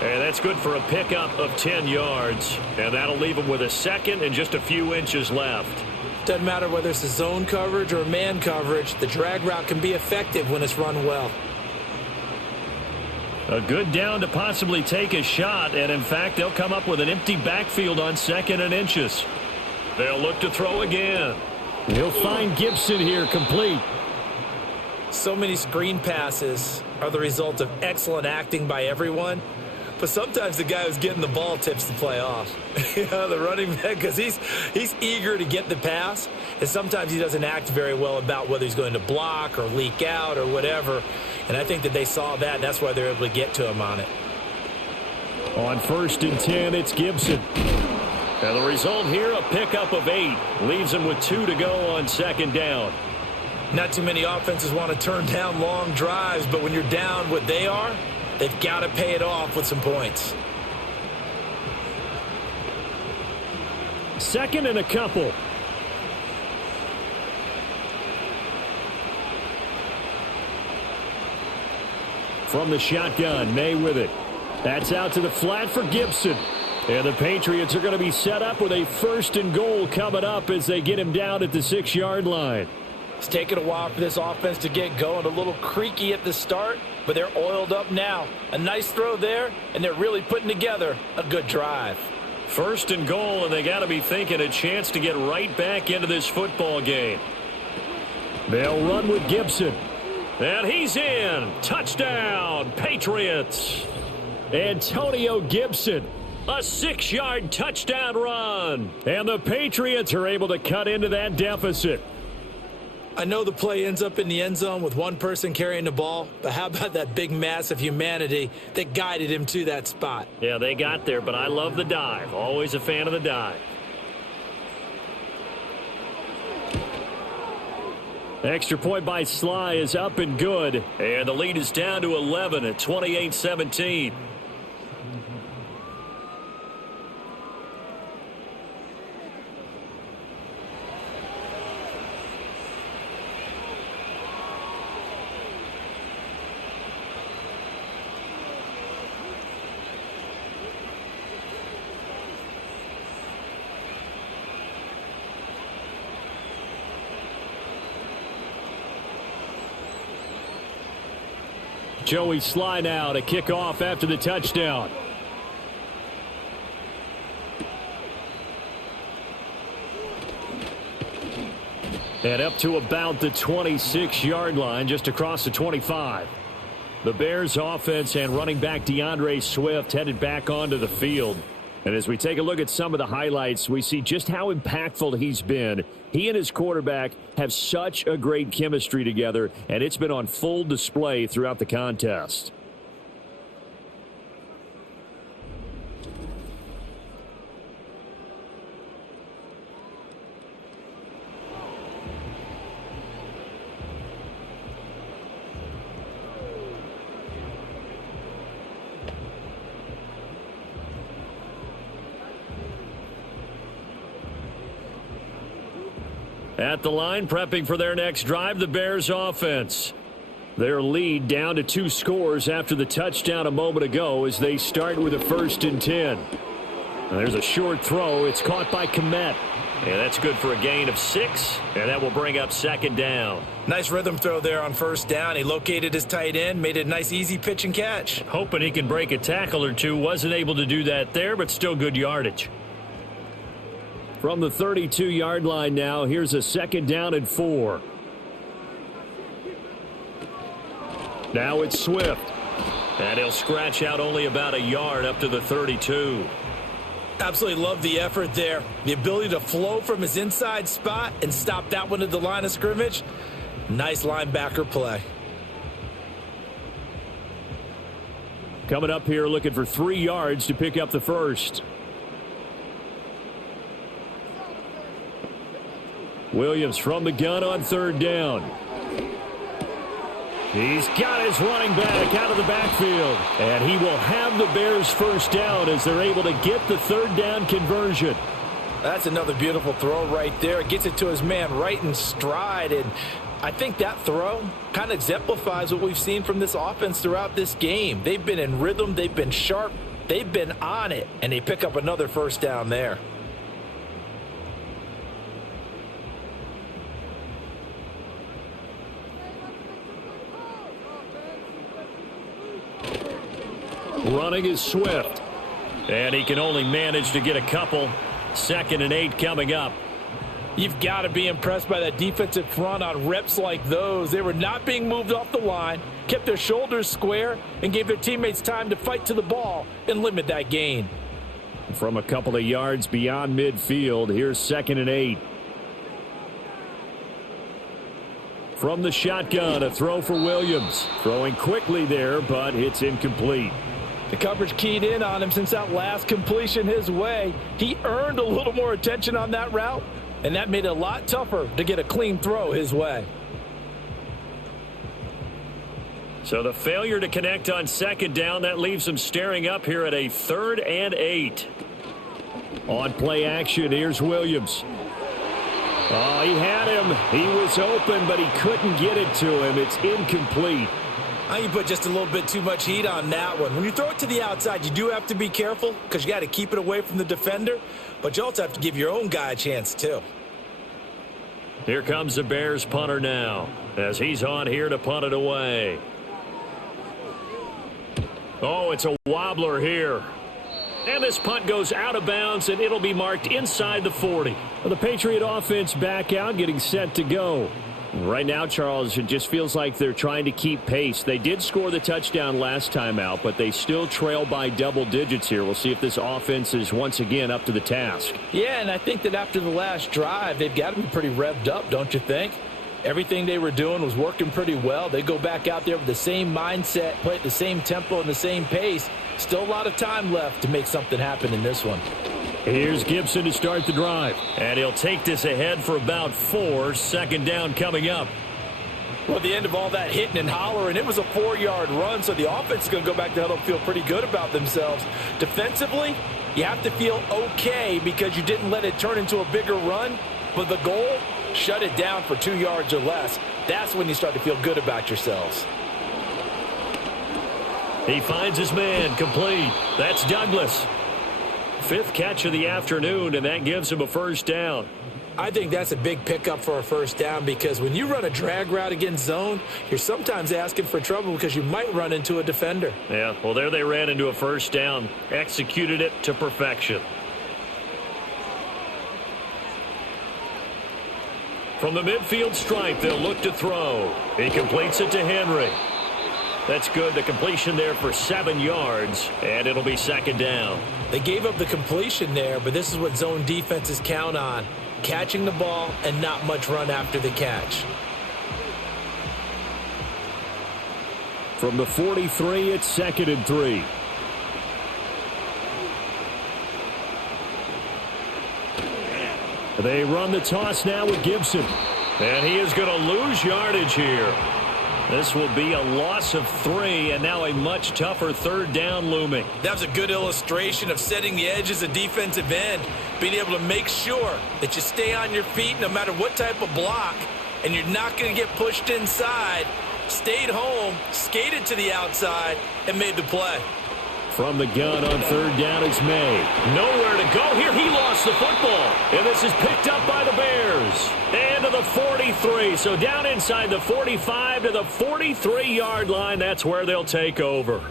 And that's good for a pickup of 10 yards. And that'll leave him with a second and just a few inches left. Doesn't matter whether it's a zone coverage or man coverage, the drag route can be effective when it's run well. A good down to possibly take a shot, and in fact, they'll come up with an empty backfield on 2nd and inches. They'll look to throw again. He'll find Gibson here, complete. So many screen passes are the result of excellent acting by everyone. But sometimes the guy who's getting the ball tips the play off. The running back, because he's eager to get the pass, and sometimes he doesn't act very well about whether he's going to block or leak out or whatever. And I think that they saw that, and that's why they're able to get to him on it. On 1st and 10, it's Gibson. And the result here, a pickup of 8. Leaves him with 2 to go on 2nd down. Not too many offenses want to turn down long drives, but when you're down what they are, they've got to pay it off with some points. 2nd and a couple. From the shotgun, May with it. That's out to the flat for Gibson. And the Patriots are going to be set up with a 1st and goal coming up as they get him down at the 6-yard line. It's taken a while for this offense to get going. A little creaky at the start, but they're oiled up now. A nice throw there, and they're really putting together a good drive. 1st and goal, and they got to be thinking a chance to get right back into this football game. They'll run with Gibson. And he's in. Touchdown, Patriots. Antonio Gibson. A 6-yard touchdown run. And the Patriots are able to cut into that deficit. I know the play ends up in the end zone with one person carrying the ball, but how about that big mass of humanity that guided him to that spot? Yeah, they got there, but I love the dive. Always a fan of the dive. Extra point by Sly is up and good. And the lead is down to 11 at 28-17. Joey Sly now to kick off after the touchdown. And up to about the 26-yard line, just across the 25. The Bears offense and running back DeAndre Swift headed back onto the field. And as we take a look at some of the highlights, we see just how impactful he's been. He and his quarterback have such a great chemistry together, and it's been on full display throughout the contest. At the line, prepping for their next drive, the Bears offense. Their lead down to 2 scores after the touchdown a moment ago as they start with a 1st and 10. And there's a short throw. It's caught by Komet. And that's good for a gain of 6, and that will bring up 2nd down. Nice rhythm throw there on 1st down. He located his tight end, made it a nice easy pitch and catch. Hoping he can break a tackle or two. Wasn't able to do that there, but still good yardage. From the 32-yard line now, here's a 2nd down and 4. Now it's Swift. And he'll scratch out only about a yard up to the 32. Absolutely love the effort there. The ability to flow from his inside spot and stop that one at the line of scrimmage. Nice linebacker play. Coming up here looking for 3 yards to pick up the 1st. Williams from the gun on 3rd down. He's got his running back out of the backfield. And he will have the Bears 1st down as they're able to get the 3rd down conversion. That's another beautiful throw right there. It gets it to his man right in stride. And I think that throw kind of exemplifies what we've seen from this offense throughout this game. They've been in rhythm. They've been sharp. They've been on it. And they pick up another 1st down there. Running is Swift. And he can only manage to get a couple. 2nd and 8 coming up. You've got to be impressed by that defensive front on reps like those. They were not being moved off the line, kept their shoulders square, and gave their teammates time to fight to the ball and limit that gain. From a couple of yards beyond midfield, here's 2nd and 8. From the shotgun, a throw for Williams. Throwing quickly there, but it's incomplete. The coverage keyed in on him since that last completion his way. He earned a little more attention on that route, and that made it a lot tougher to get a clean throw his way. So the failure to connect on 2nd down, that leaves him staring up here at a 3rd and 8. On play action, here's Williams. Oh, he had him. He was open, but he couldn't get it to him. It's incomplete. I think you put just a little bit too much heat on that one. When you throw it to the outside, you do have to be careful because you got to keep it away from the defender, but you also have to give your own guy a chance too. Here comes the Bears punter now as he's on here to punt it away. Oh, it's a wobbler here. And this punt goes out of bounds, and it'll be marked inside the 40. Well, the Patriot offense back out, getting set to go. Right now, Charles, it just feels like they're trying to keep pace. They did score the touchdown last time out, but they still trail by double digits here. We'll see if this offense is once again up to the task. Yeah, and I think that after the last drive, they've got to be pretty revved up, don't you think? Everything they were doing was working pretty well. They go back out there with the same mindset, play at the same tempo and the same pace. Still a lot of time left to make something happen in this one. Here's Gibson to start the drive. And he'll take this ahead for about 4. 2nd down coming up. Well, at the end of all that hitting and hollering, it was a 4-yard run, so the offense is going to go back to huddle and feel pretty good about themselves. Defensively, you have to feel okay because you didn't let it turn into a bigger run, but the goal, shut it down for 2 yards or less. That's when you start to feel good about yourselves. He finds his man, complete. That's Douglas. 5th catch of the afternoon, and that gives him a 1st down. I think that's a big pickup for a 1st down because when you run a drag route against zone, you're sometimes asking for trouble because you might run into a defender. Yeah, well, there they ran into a 1st down. Executed it to perfection. From the midfield stripe, they'll look to throw. He completes it to Henry. That's good. The completion there for 7 yards, and it'll be second down. They gave up the completion there, but this is what zone defenses count on. Catching the ball and not much run after the catch. From the 43, it's 2nd and 3. They run the toss now with Gibson. And he is going to lose yardage here. This will be a loss of 3, and now a much tougher third down looming. That was a good illustration of setting the edge as a defensive end, being able to make sure that you stay on your feet no matter what type of block, and you're not going to get pushed inside. Stayed home, skated to the outside, and made the play. From the gun on third down, it's made. Nowhere to go here. He lost the football. And this is picked up by the Bears. And to the 43. So down inside the 45 to the 43-yard line. That's where they'll take over.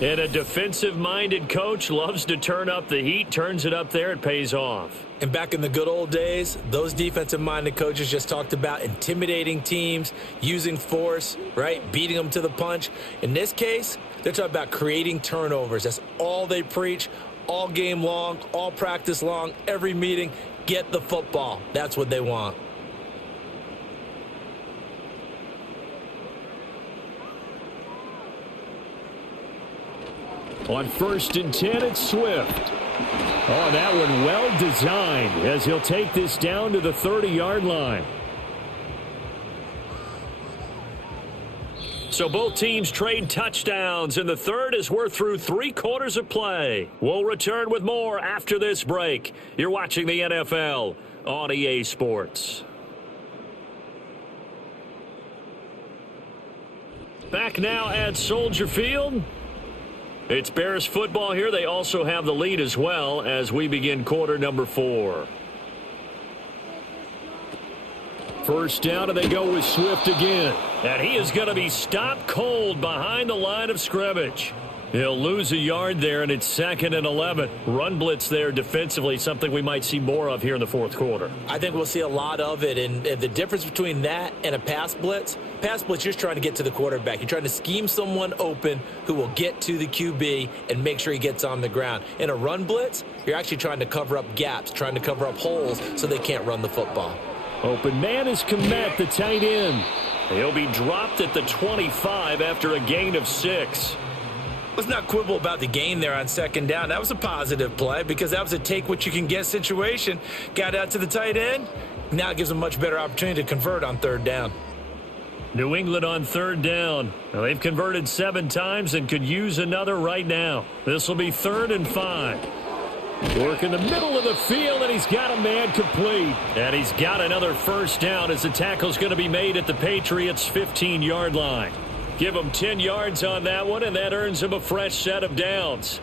And a defensive-minded coach loves to turn up the heat, turns it up there, it pays off. And back in the good old days, those defensive-minded coaches just talked about intimidating teams, using force, right, beating them to the punch. In this case, they're talking about creating turnovers. That's all they preach, all game long, all practice long, every meeting. Get the football. That's what they want. On 1st and 10, it's Swift. Oh, that one well designed as he'll take this down to the 30-yard line. So both teams trade touchdowns, and the third as we're through 3 quarters of play. We'll return with more after this break. You're watching the NFL on EA Sports. Back now at Soldier Field. It's Bears football here. They also have the lead as well as we begin quarter number 4. First down, and they go with Swift again. And he is going to be stopped cold behind the line of scrimmage. He'll lose a yard there, and it's 2nd and 11. Run blitz there defensively, something we might see more of here in the fourth quarter. I think we'll see a lot of it, and the difference between that and a pass blitz, you're just trying to get to the quarterback. You're trying to scheme someone open who will get to the QB and make sure he gets on the ground. In a run blitz, you're actually trying to cover up gaps, trying to cover up holes so they can't run the football. Open man is Komet, the tight end. He'll be dropped at the 25 after a gain of 6. Let's not quibble about the gain there on 2nd down. That was a positive play because that was a take-what-you-can-get situation. Got out to the tight end. Now it gives them a much better opportunity to convert on 3rd down. New England on 3rd down. Now they've converted 7 times and could use another right now. This will be 3rd and 5. Work in the middle of the field, and he's got a man complete. And he's got another first down as the tackle's going to be made at the Patriots' 15-yard line. Give him 10 yards on that one, and that earns him a fresh set of downs.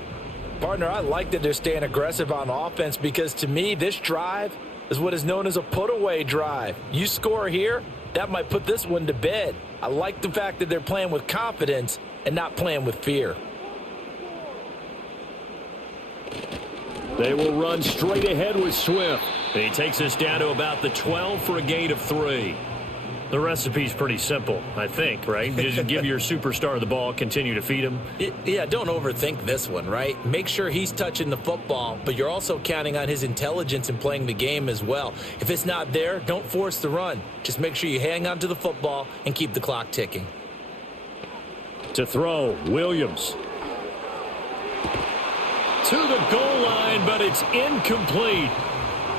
Partner, I like that they're staying aggressive on offense because, to me, this drive is what is known as a put-away drive. You score here, that might put this one to bed. I like the fact that they're playing with confidence and not playing with fear. They will run straight ahead with Swift. He takes us down to about the 12 for a gain of 3. The recipe's pretty simple, I think, right? Just give your superstar the ball, continue to feed him. Yeah, don't overthink this one, right? Make sure he's touching the football, but you're also counting on his intelligence in playing the game as well. If it's not there, don't force the run. Just make sure you hang on to the football and keep the clock ticking. To throw, Williams. To the goal line, but it's incomplete.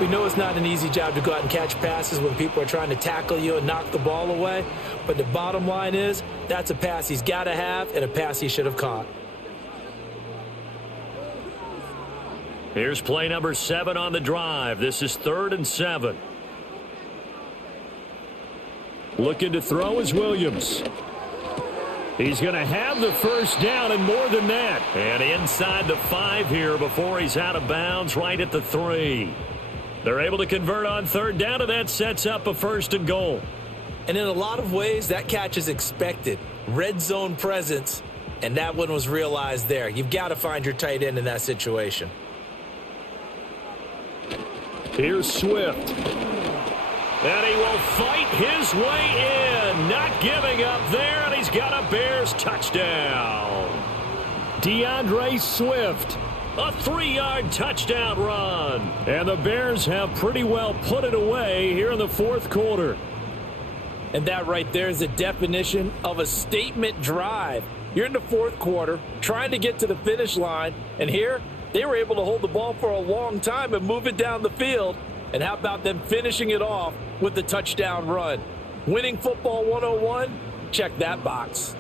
We know it's not an easy job to go out and catch passes when people are trying to tackle you and knock the ball away. But the bottom line is, that's a pass he's got to have and a pass he should have caught. Here's play number 7 on the drive. This is 3rd and 7. Looking to throw is Williams. He's going to have the first down and more than that. And inside the 5 here before he's out of bounds right at the 3. They're able to convert on 3rd down, and that sets up a 1st and goal. And in a lot of ways, that catch is expected. Red zone presence, and that one was realized there. You've got to find your tight end in that situation. Here's Swift. And he will fight his way in. Not giving up there, and he's got a Bears touchdown. DeAndre Swift, a 3-yard touchdown run. And the Bears have pretty well put it away here in the fourth quarter. And that right there is the definition of a statement drive. You're in the fourth quarter, trying to get to the finish line, and here they were able to hold the ball for a long time and move it down the field. And how about them finishing it off with the touchdown run? Winning football 101? Check that box.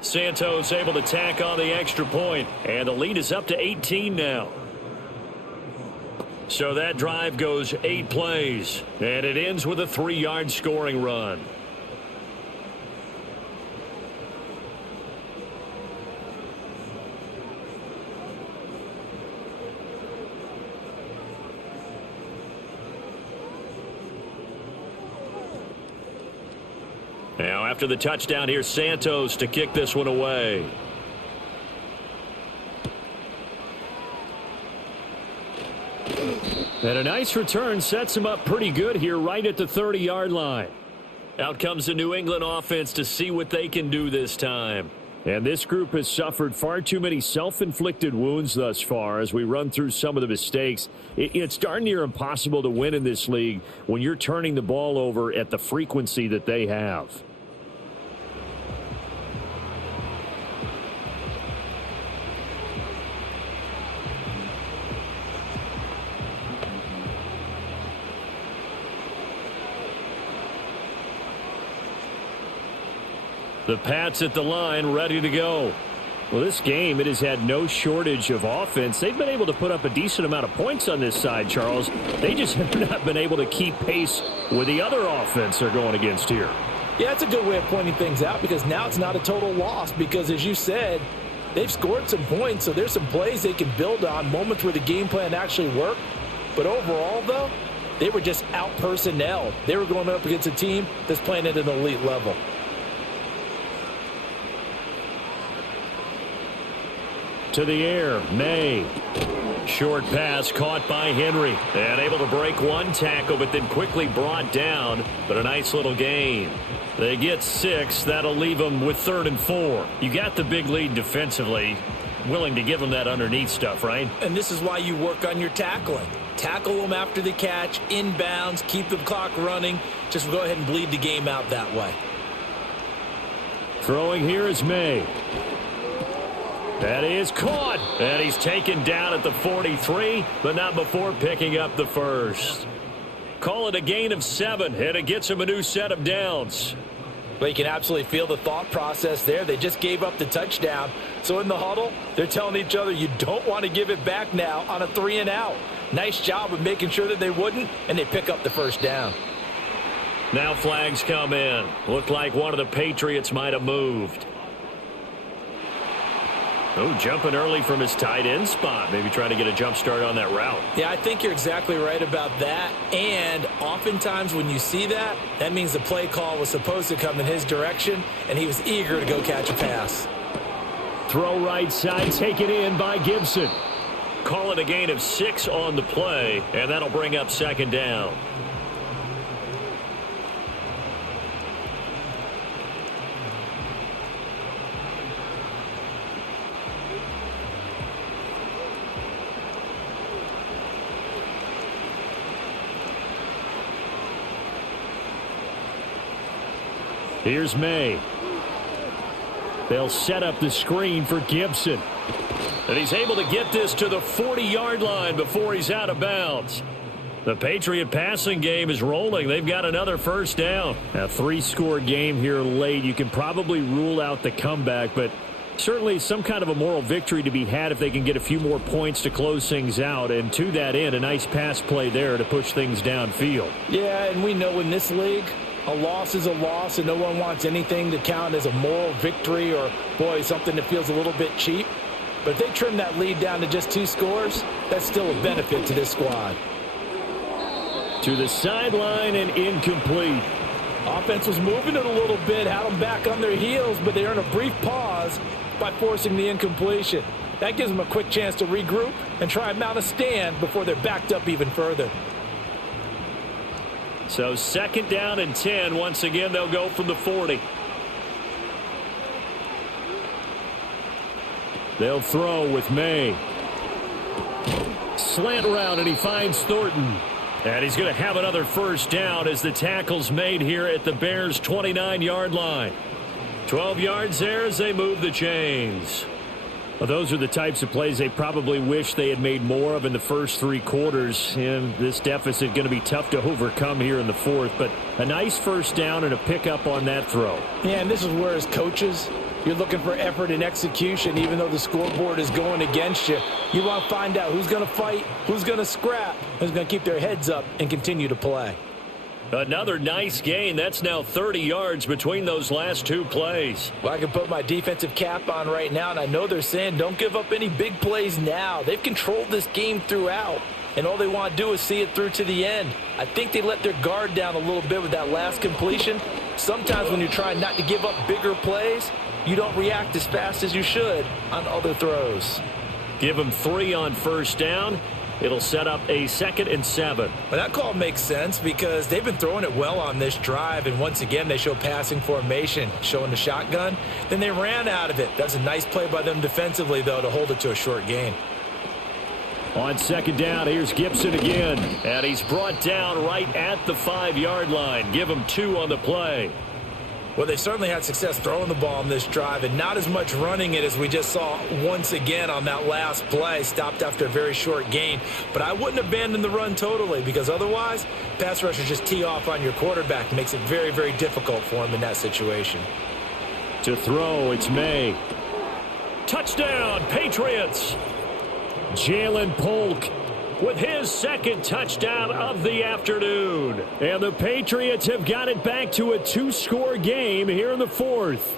Santos able to tack on the extra point, and the lead is up to 18 now. So that drive goes 8 plays, and it ends with a 3-yard scoring run. Now after the touchdown, here's Santos to kick this one away. And a nice return sets him up pretty good here right at the 30-yard line. Out comes the New England offense to see what they can do this time. And this group has suffered far too many self-inflicted wounds thus far as we run through some of the mistakes. It's darn near impossible to win in this league when you're turning the ball over at the frequency that they have. The Pats at the line, ready to go. Well, this game, it has had no shortage of offense. They've been able to put up a decent amount of points on this side, Charles. They just have not been able to keep pace with the other offense they're going against here. Yeah, it's a good way of pointing things out because now it's not a total loss because, as you said, they've scored some points, so there's some plays they can build on, moments where the game plan actually worked. But overall, though, they were just out-personnelled. They were going up against a team that's playing at an elite level. To the air, May. Short pass caught by Henry. And able to break one tackle, but then quickly brought down. But a nice little gain. They get 6. That'll leave them with 3rd and 4. You got the big lead defensively. Willing to give them that underneath stuff, right? And this is why you work on your tackling. Tackle them after the catch, inbounds, keep the clock running. Just go ahead and bleed the game out that way. Throwing here is May. That is caught, and he's taken down at the 43, but not before picking up the first. Call it a gain of 7, and it gets him a new set of downs. Well, you can absolutely feel the thought process there. They just gave up the touchdown. So in the huddle, they're telling each other, you don't want to give it back now on a 3-and-out. Nice job of making sure that they wouldn't, and they pick up the first down. Now flags come in. Looked like one of the Patriots might have moved. Oh, jumping early from his tight end spot. Maybe trying to get a jump start on that route. Yeah, I think you're exactly right about that. And oftentimes when you see that, that means the play call was supposed to come in his direction, and he was eager to go catch a pass. Throw right side, taken in by Gibson. Call it a gain of 6 on the play, and that'll bring up 2nd down. Here's May. They'll set up the screen for Gibson. And he's able to get this to the 40-yard line before he's out of bounds. The Patriot passing game is rolling. They've got another first down. A 3-score game here late. You can probably rule out the comeback, but certainly some kind of a moral victory to be had if they can get a few more points to close things out. And to that end, a nice pass play there to push things downfield. Yeah, and we know in this league, a loss is a loss, and no one wants anything to count as a moral victory or, boy, something that feels a little bit cheap. But if they trim that lead down to just 2 scores, that's still a benefit to this squad. To the sideline and incomplete. Offense was moving it a little bit, had them back on their heels, but they earned a brief pause by forcing the incompletion. That gives them a quick chance to regroup and try and mount a stand before they're backed up even further. So 2nd down and 10. Once again, they'll go from the 40. They'll throw with May. Slant route, and he finds Thornton. And he's going to have another first down as the tackle's made here at the Bears' 29-yard line. 12 yards there as they move the chains. Well, those are the types of plays they probably wish they had made more of in the first 3 quarters. And this deficit going to be tough to overcome here in the 4th. But a nice first down and a pickup on that throw. Yeah, and this is where, as coaches, you're looking for effort and execution. Even though the scoreboard is going against you, you want to find out who's going to fight, who's going to scrap, who's going to keep their heads up and continue to play. Another nice gain. That's now 30 yards between those last 2 plays. Well, I can put my defensive cap on right now, and I know they're saying don't give up any big plays now. They've controlled this game throughout, and all they want to do is see it through to the end. I think they let their guard down a little bit with that last completion. Sometimes when you're trying not to give up bigger plays, you don't react as fast as you should on other throws. Give them 3 on first down. It'll set up a 2nd and 7. Well, that call makes sense because they've been throwing it well on this drive, and once again they show passing formation, showing the shotgun. Then they ran out of it. That's a nice play by them defensively, though, to hold it to a short gain. On 2nd down, here's Gibson again, and he's brought down right at the 5-yard line. Give him 2 on the play. Well, they've certainly had success throwing the ball on this drive and not as much running it as we just saw once again on that last play. Stopped after a very short gain. But I wouldn't abandon the run totally because otherwise, pass rushers just tee off on your quarterback. Makes it very, very difficult for him in that situation. To throw, it's May. Touchdown, Patriots! Jalen Polk with his 2nd touchdown of the afternoon. And the Patriots have got it back to a 2-score game here in the 4th.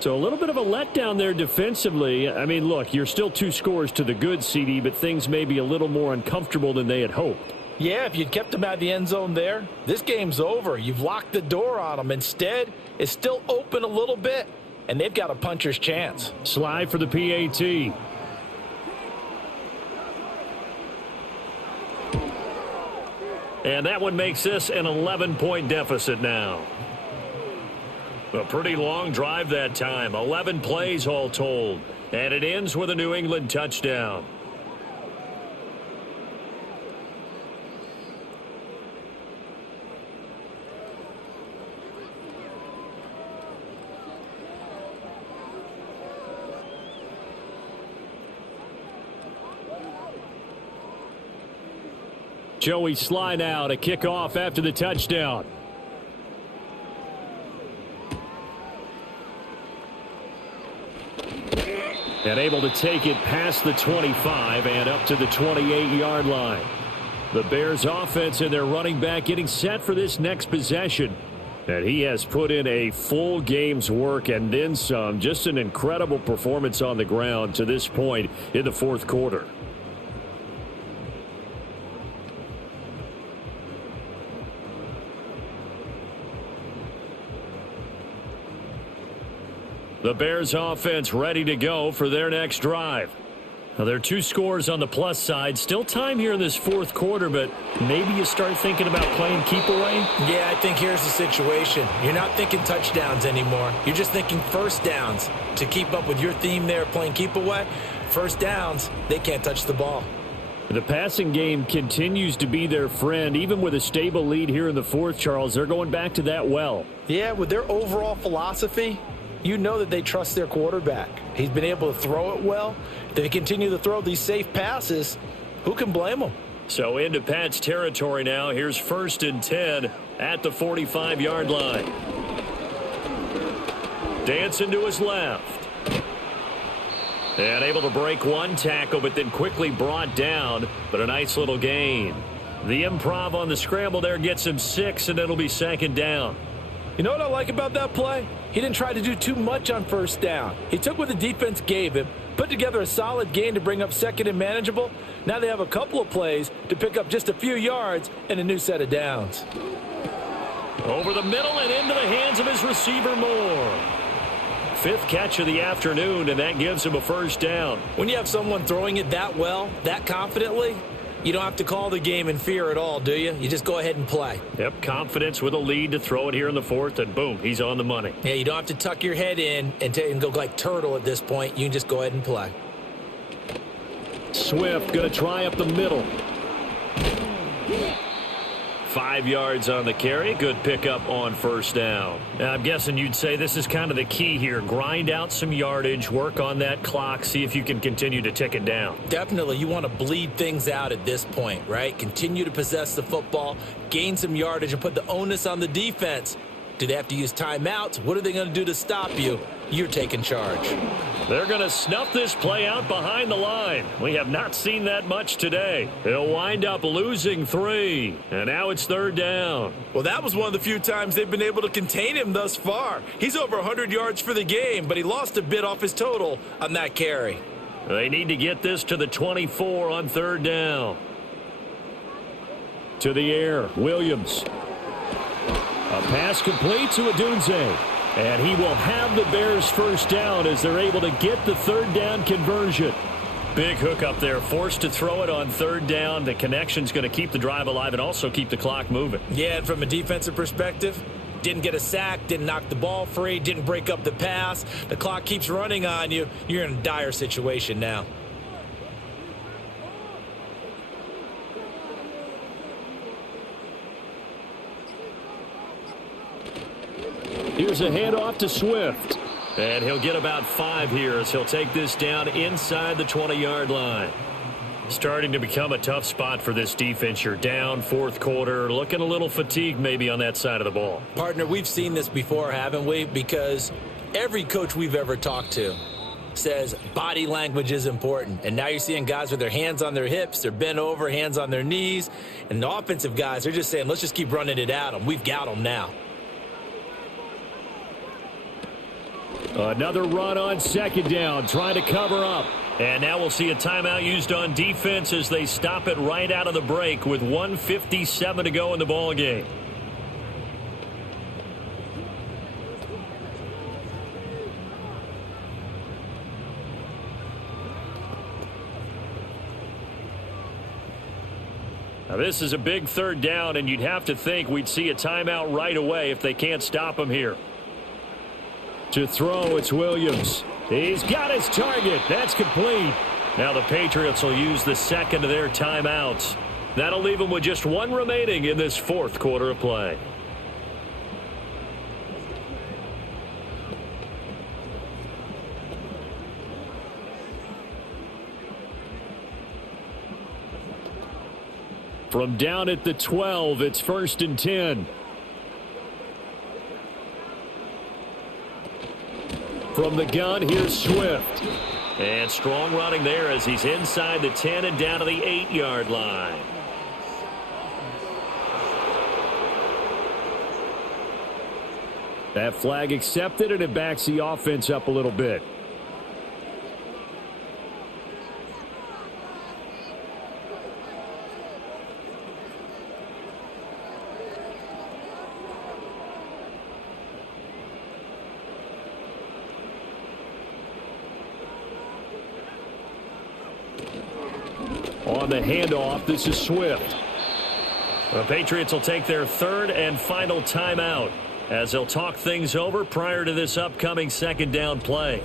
So a little bit of a letdown there defensively. I mean, look, you're still 2 scores to the good, CD, but things may be a little more uncomfortable than they had hoped. Yeah, if you'd kept them out of the end zone there, this game's over. You've locked the door on them. Instead, it's still open a little bit, and they've got a puncher's chance. Slide for the PAT. And that one makes this an 11-point deficit now. A pretty long drive that time. 11 plays all told. And it ends with a New England touchdown. Joey slide out, a kickoff after the touchdown. And able to take it past the 25 and up to the 28-yard line. The Bears offense and their running back getting set for this next possession. And he has put in a full game's work and then some. Just an incredible performance on the ground to this point in the 4th quarter. The Bears offense ready to go for their next drive. Now, there are 2 scores on the plus side. Still time here in this 4th quarter, but maybe you start thinking about playing keep away? Yeah, I think here's the situation. You're not thinking touchdowns anymore. You're just thinking first downs. To keep up with your theme there, playing keep away, first downs, they can't touch the ball. The passing game continues to be their friend. Even with a stable lead here in the 4th, Charles, they're going back to that well. Yeah, with their overall philosophy, you know that they trust their quarterback. He's been able to throw it well. If they continue to throw these safe passes, who can blame them? So into Pat's territory now. Here's 1st and 10 at the 45-yard line. Dancing to his left. And able to break 1 tackle, but then quickly brought down. But a nice little gain. The improv on the scramble there gets him 6, and it'll be 2nd down. You know what I like about that play? He didn't try to do too much on first down. He took what the defense gave him, put together a solid gain to bring up 2nd and manageable. Now they have a couple of plays to pick up just a few yards and a new set of downs. Over the middle and into the hands of his receiver Moore. fifth catch of the afternoon, and that gives him a first down. When you have someone throwing it that well, that confidently, you don't have to call the game in fear at all, do you? You just go ahead and play. Yep, confidence with a lead to throw it here in the fourth, and boom, he's on the money. Yeah, you don't have to tuck your head in and go like turtle at this point. You can just go ahead and play. Swift going to try up the middle. 5 yards on the carry. Good pickup on first down. Now, I'm guessing you'd say this is kind of the key here. Grind out some yardage, work on that clock, see if you can continue to tick it down. Definitely. You want to bleed things out at this point, right? Continue to possess the football, gain some yardage, and put the onus on the defense. Do they have to use timeouts? What are they going to do to stop you? You're taking charge. They're going to snuff this play out behind the line. We have not seen that much today. They'll wind up losing 3, and now it's third down. Well, that was one of the few times they've been able to contain him thus far. He's over 100 yards for the game, but he lost a bit off his total on that carry. They need to get this to the 24 on third down. To the air, Williams. A pass complete to Odunze. And he will have the Bears first down as they're able to get the third down conversion. Big hook up there, forced to throw it on third down. The connection's going to keep the drive alive and also keep the clock moving. Yeah, and from a defensive perspective, didn't get a sack, didn't knock the ball free, didn't break up the pass. The clock keeps running on you. You're in a dire situation now. Here's a handoff to Swift. And he'll get about 5 here as he'll take this down inside the 20-yard line. Starting to become a tough spot for this defense. You're down fourth quarter, looking a little fatigued maybe on that side of the ball. Partner, we've seen this before, haven't we? Because every coach we've ever talked to says body language is important. And now you're seeing guys with their hands on their hips, they're bent over, hands on their knees. And the offensive guys, they're just saying, let's just keep running it at them. We've got them now. Another run on second down, trying to cover up. And now we'll see a timeout used on defense as they stop it right out of the break with 1:57 to go in the ball game. Now this is a big third down, and you'd have to think we'd see a timeout right away if they can't stop him here. To throw, it's Williams. He's got his target. That's complete. Now the Patriots will use the second of their timeouts. That'll leave them with just 1 remaining in this fourth quarter of play. From down at the 12, it's 1st and 10. From the gun, here's Swift. And strong running there as he's inside the 10 and down to the 8-yard line. That flag accepted, and it backs the offense up a little bit. On the handoff, this is Swift. The Patriots will take their third and final timeout as they'll talk things over prior to this upcoming second down play.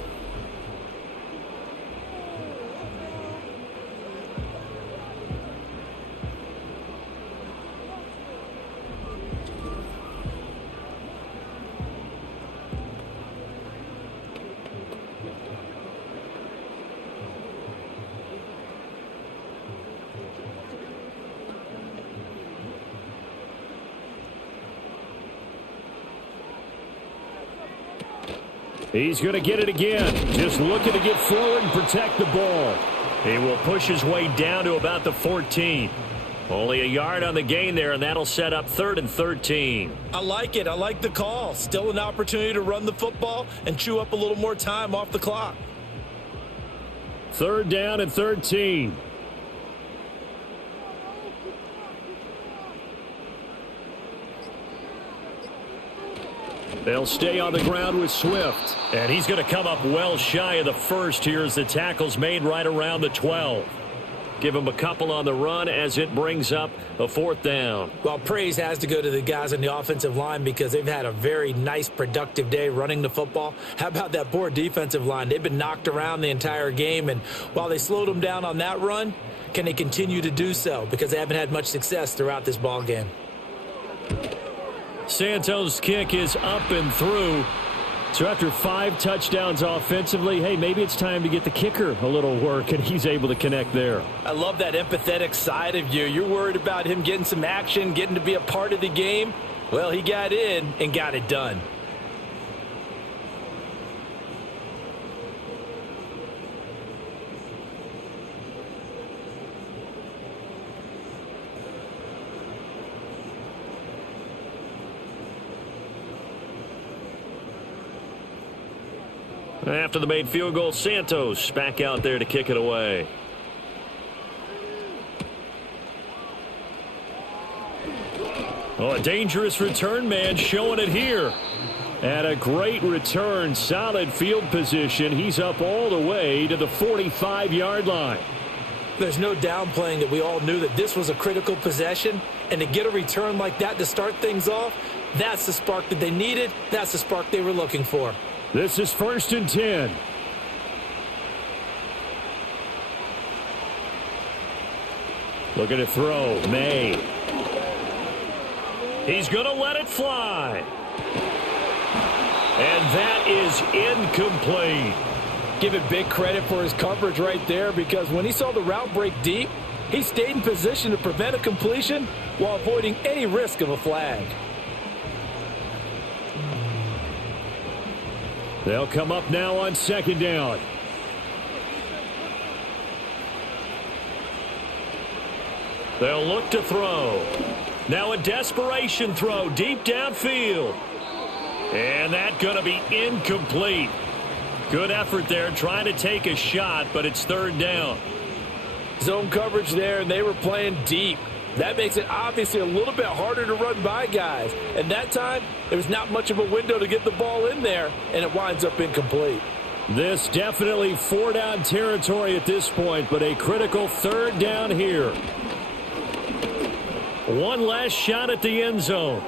He's going to get it again. Just looking to get forward and protect the ball. He will push his way down to about the 14. Only a yard on the gain there, and that'll set up 3rd and 13. I like it. I like the call. Still an opportunity to run the football and chew up a little more time off the clock. 3rd down and 13. They'll stay on the ground with Swift. And he's going to come up well shy of the first here as the tackle's made right around the 12. Give him a couple on the run as it brings up a 4th down. Well, praise has to go to the guys on the offensive line because they've had a very nice, productive day running the football. How about that poor defensive line? They've been knocked around the entire game, and while they slowed them down on that run, can they continue to do so? Because they haven't had much success throughout this ball game. Santos' kick is up and through. So after 5 touchdowns offensively, hey, maybe it's time to get the kicker a little work, and he's able to connect there. I love that empathetic side of you. You're worried about him getting some action, getting to be a part of the game. Well, he got in and got it done. After the made field goal, Santos back out there to kick it away. Oh, a dangerous return man showing it here. And a great return, solid field position. He's up all the way to the 45-yard line. There's no downplaying that we all knew that this was a critical possession, and to get a return like that to start things off, that's the spark that they needed. That's the spark they were looking for. This is 1st and 10. Looking to throw. May. He's going to let it fly. And that is incomplete. Give it big credit for his coverage right there, because when he saw the route break deep, he stayed in position to prevent a completion while avoiding any risk of a flag. They'll come up now on 2nd down. They'll look to throw. Now a desperation throw deep downfield. And that's going to be incomplete. Good effort there trying to take a shot, but it's 3rd down. Zone coverage there, and they were playing deep. That makes it obviously a little bit harder to run by guys. And that time, there was not much of a window to get the ball in there, and it winds up incomplete. This definitely 4-down territory at this point, but a critical 3rd down here. One last shot at the end zone.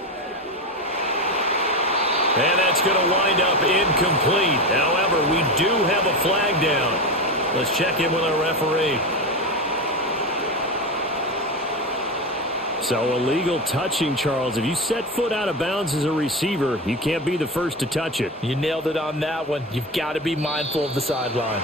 And that's going to wind up incomplete. However, we do have a flag down. Let's check in with our referee. So illegal touching, Charles. If you set foot out of bounds as a receiver, you can't be the first to touch it. You nailed it on that one. You've got to be mindful of the sideline.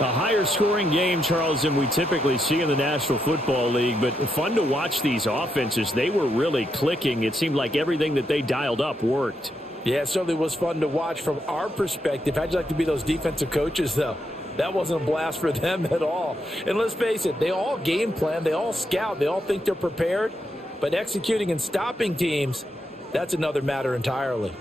A higher scoring game, Charles, than we typically see in the National Football League, but fun to watch these offenses. They were really clicking. It seemed like everything that they dialed up worked. Yeah, it certainly was fun to watch from our perspective. How'd you like to be those defensive coaches, though? That wasn't a blast for them at all. And let's face it, they all game plan, they all scout, they all think they're prepared. But executing and stopping teams, that's another matter entirely.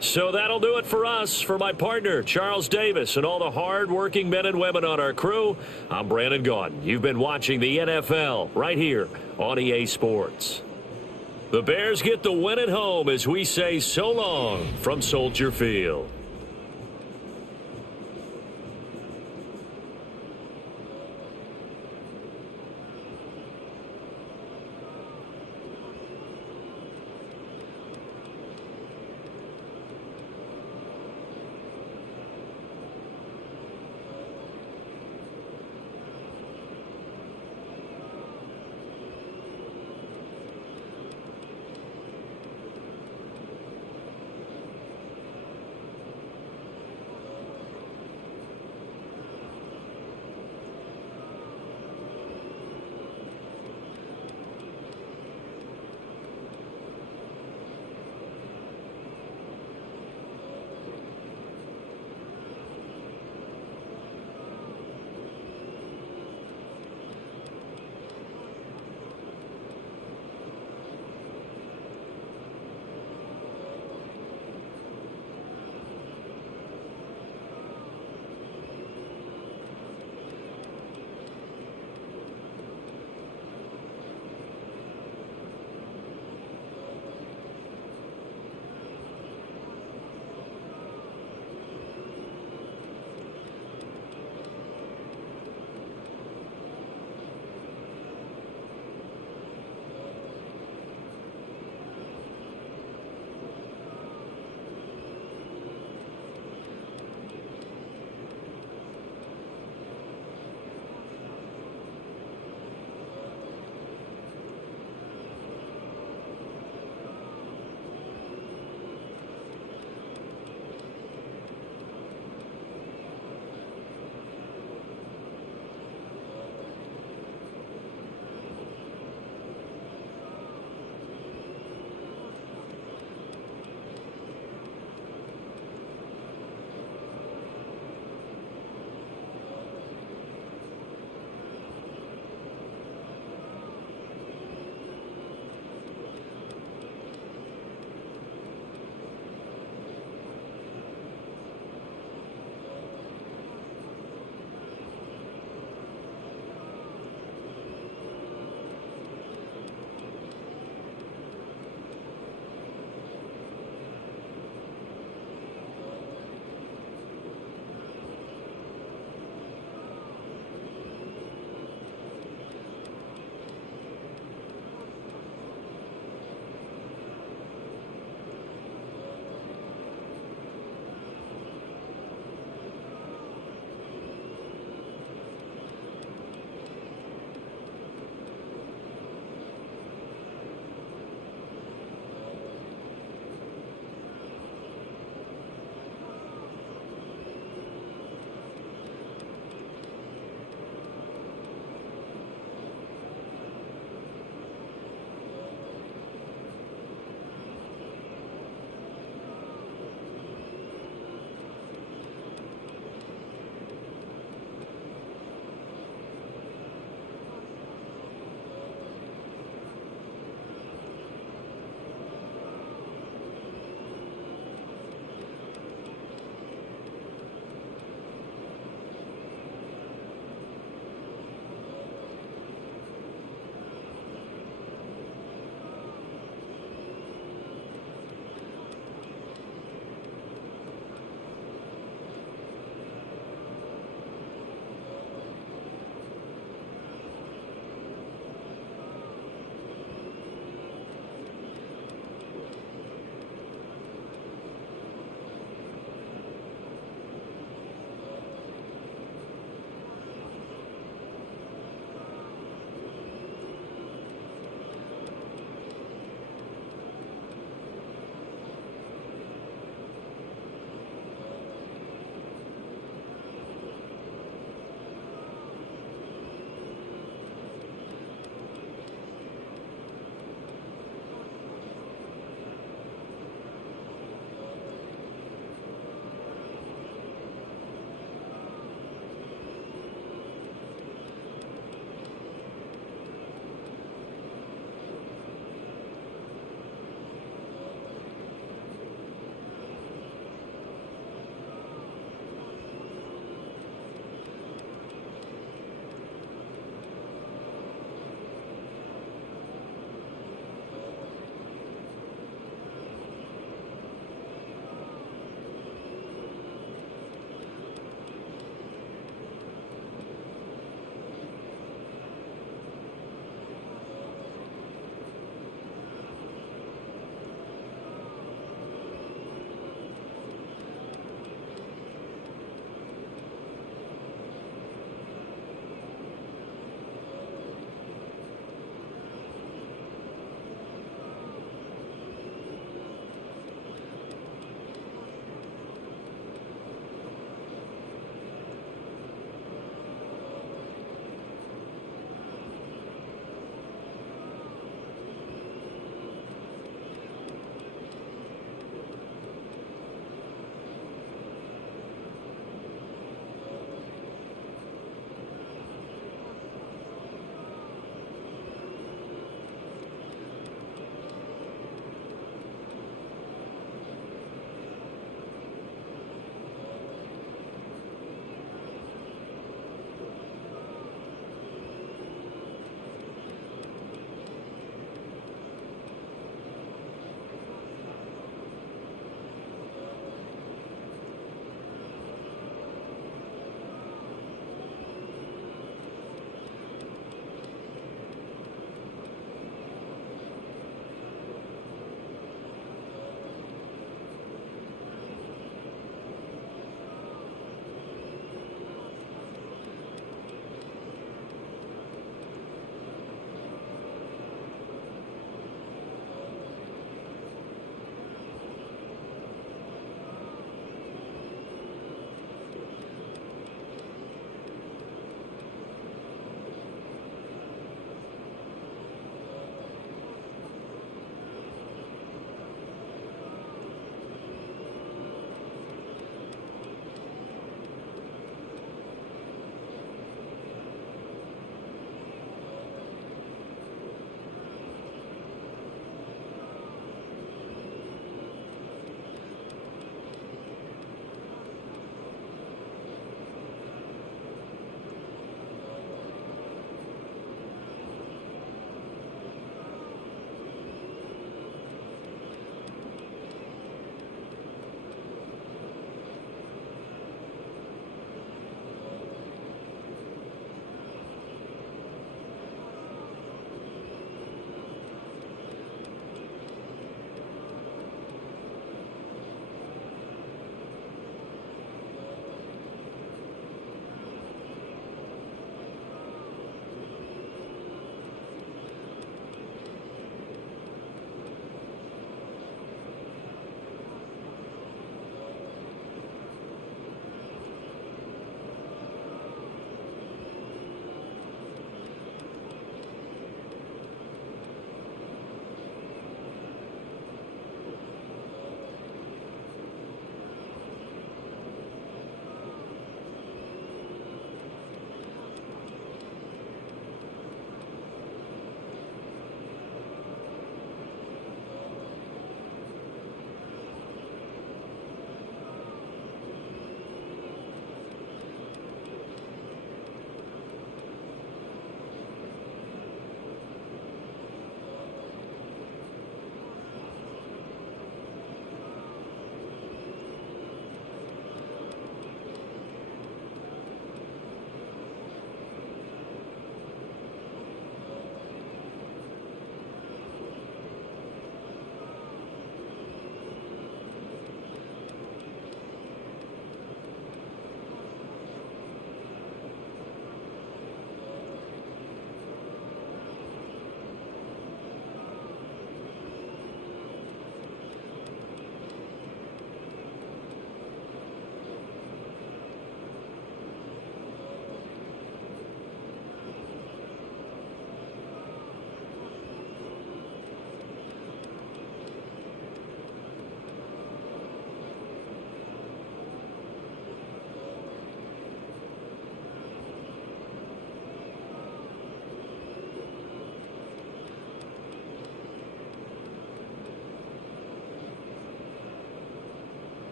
So that'll do it for us. For my partner, Charles Davis, and all the hard-working men and women on our crew, I'm Brandon Gaudin. You've been watching the NFL right here on EA Sports. The Bears get the win at home as we say so long from Soldier Field.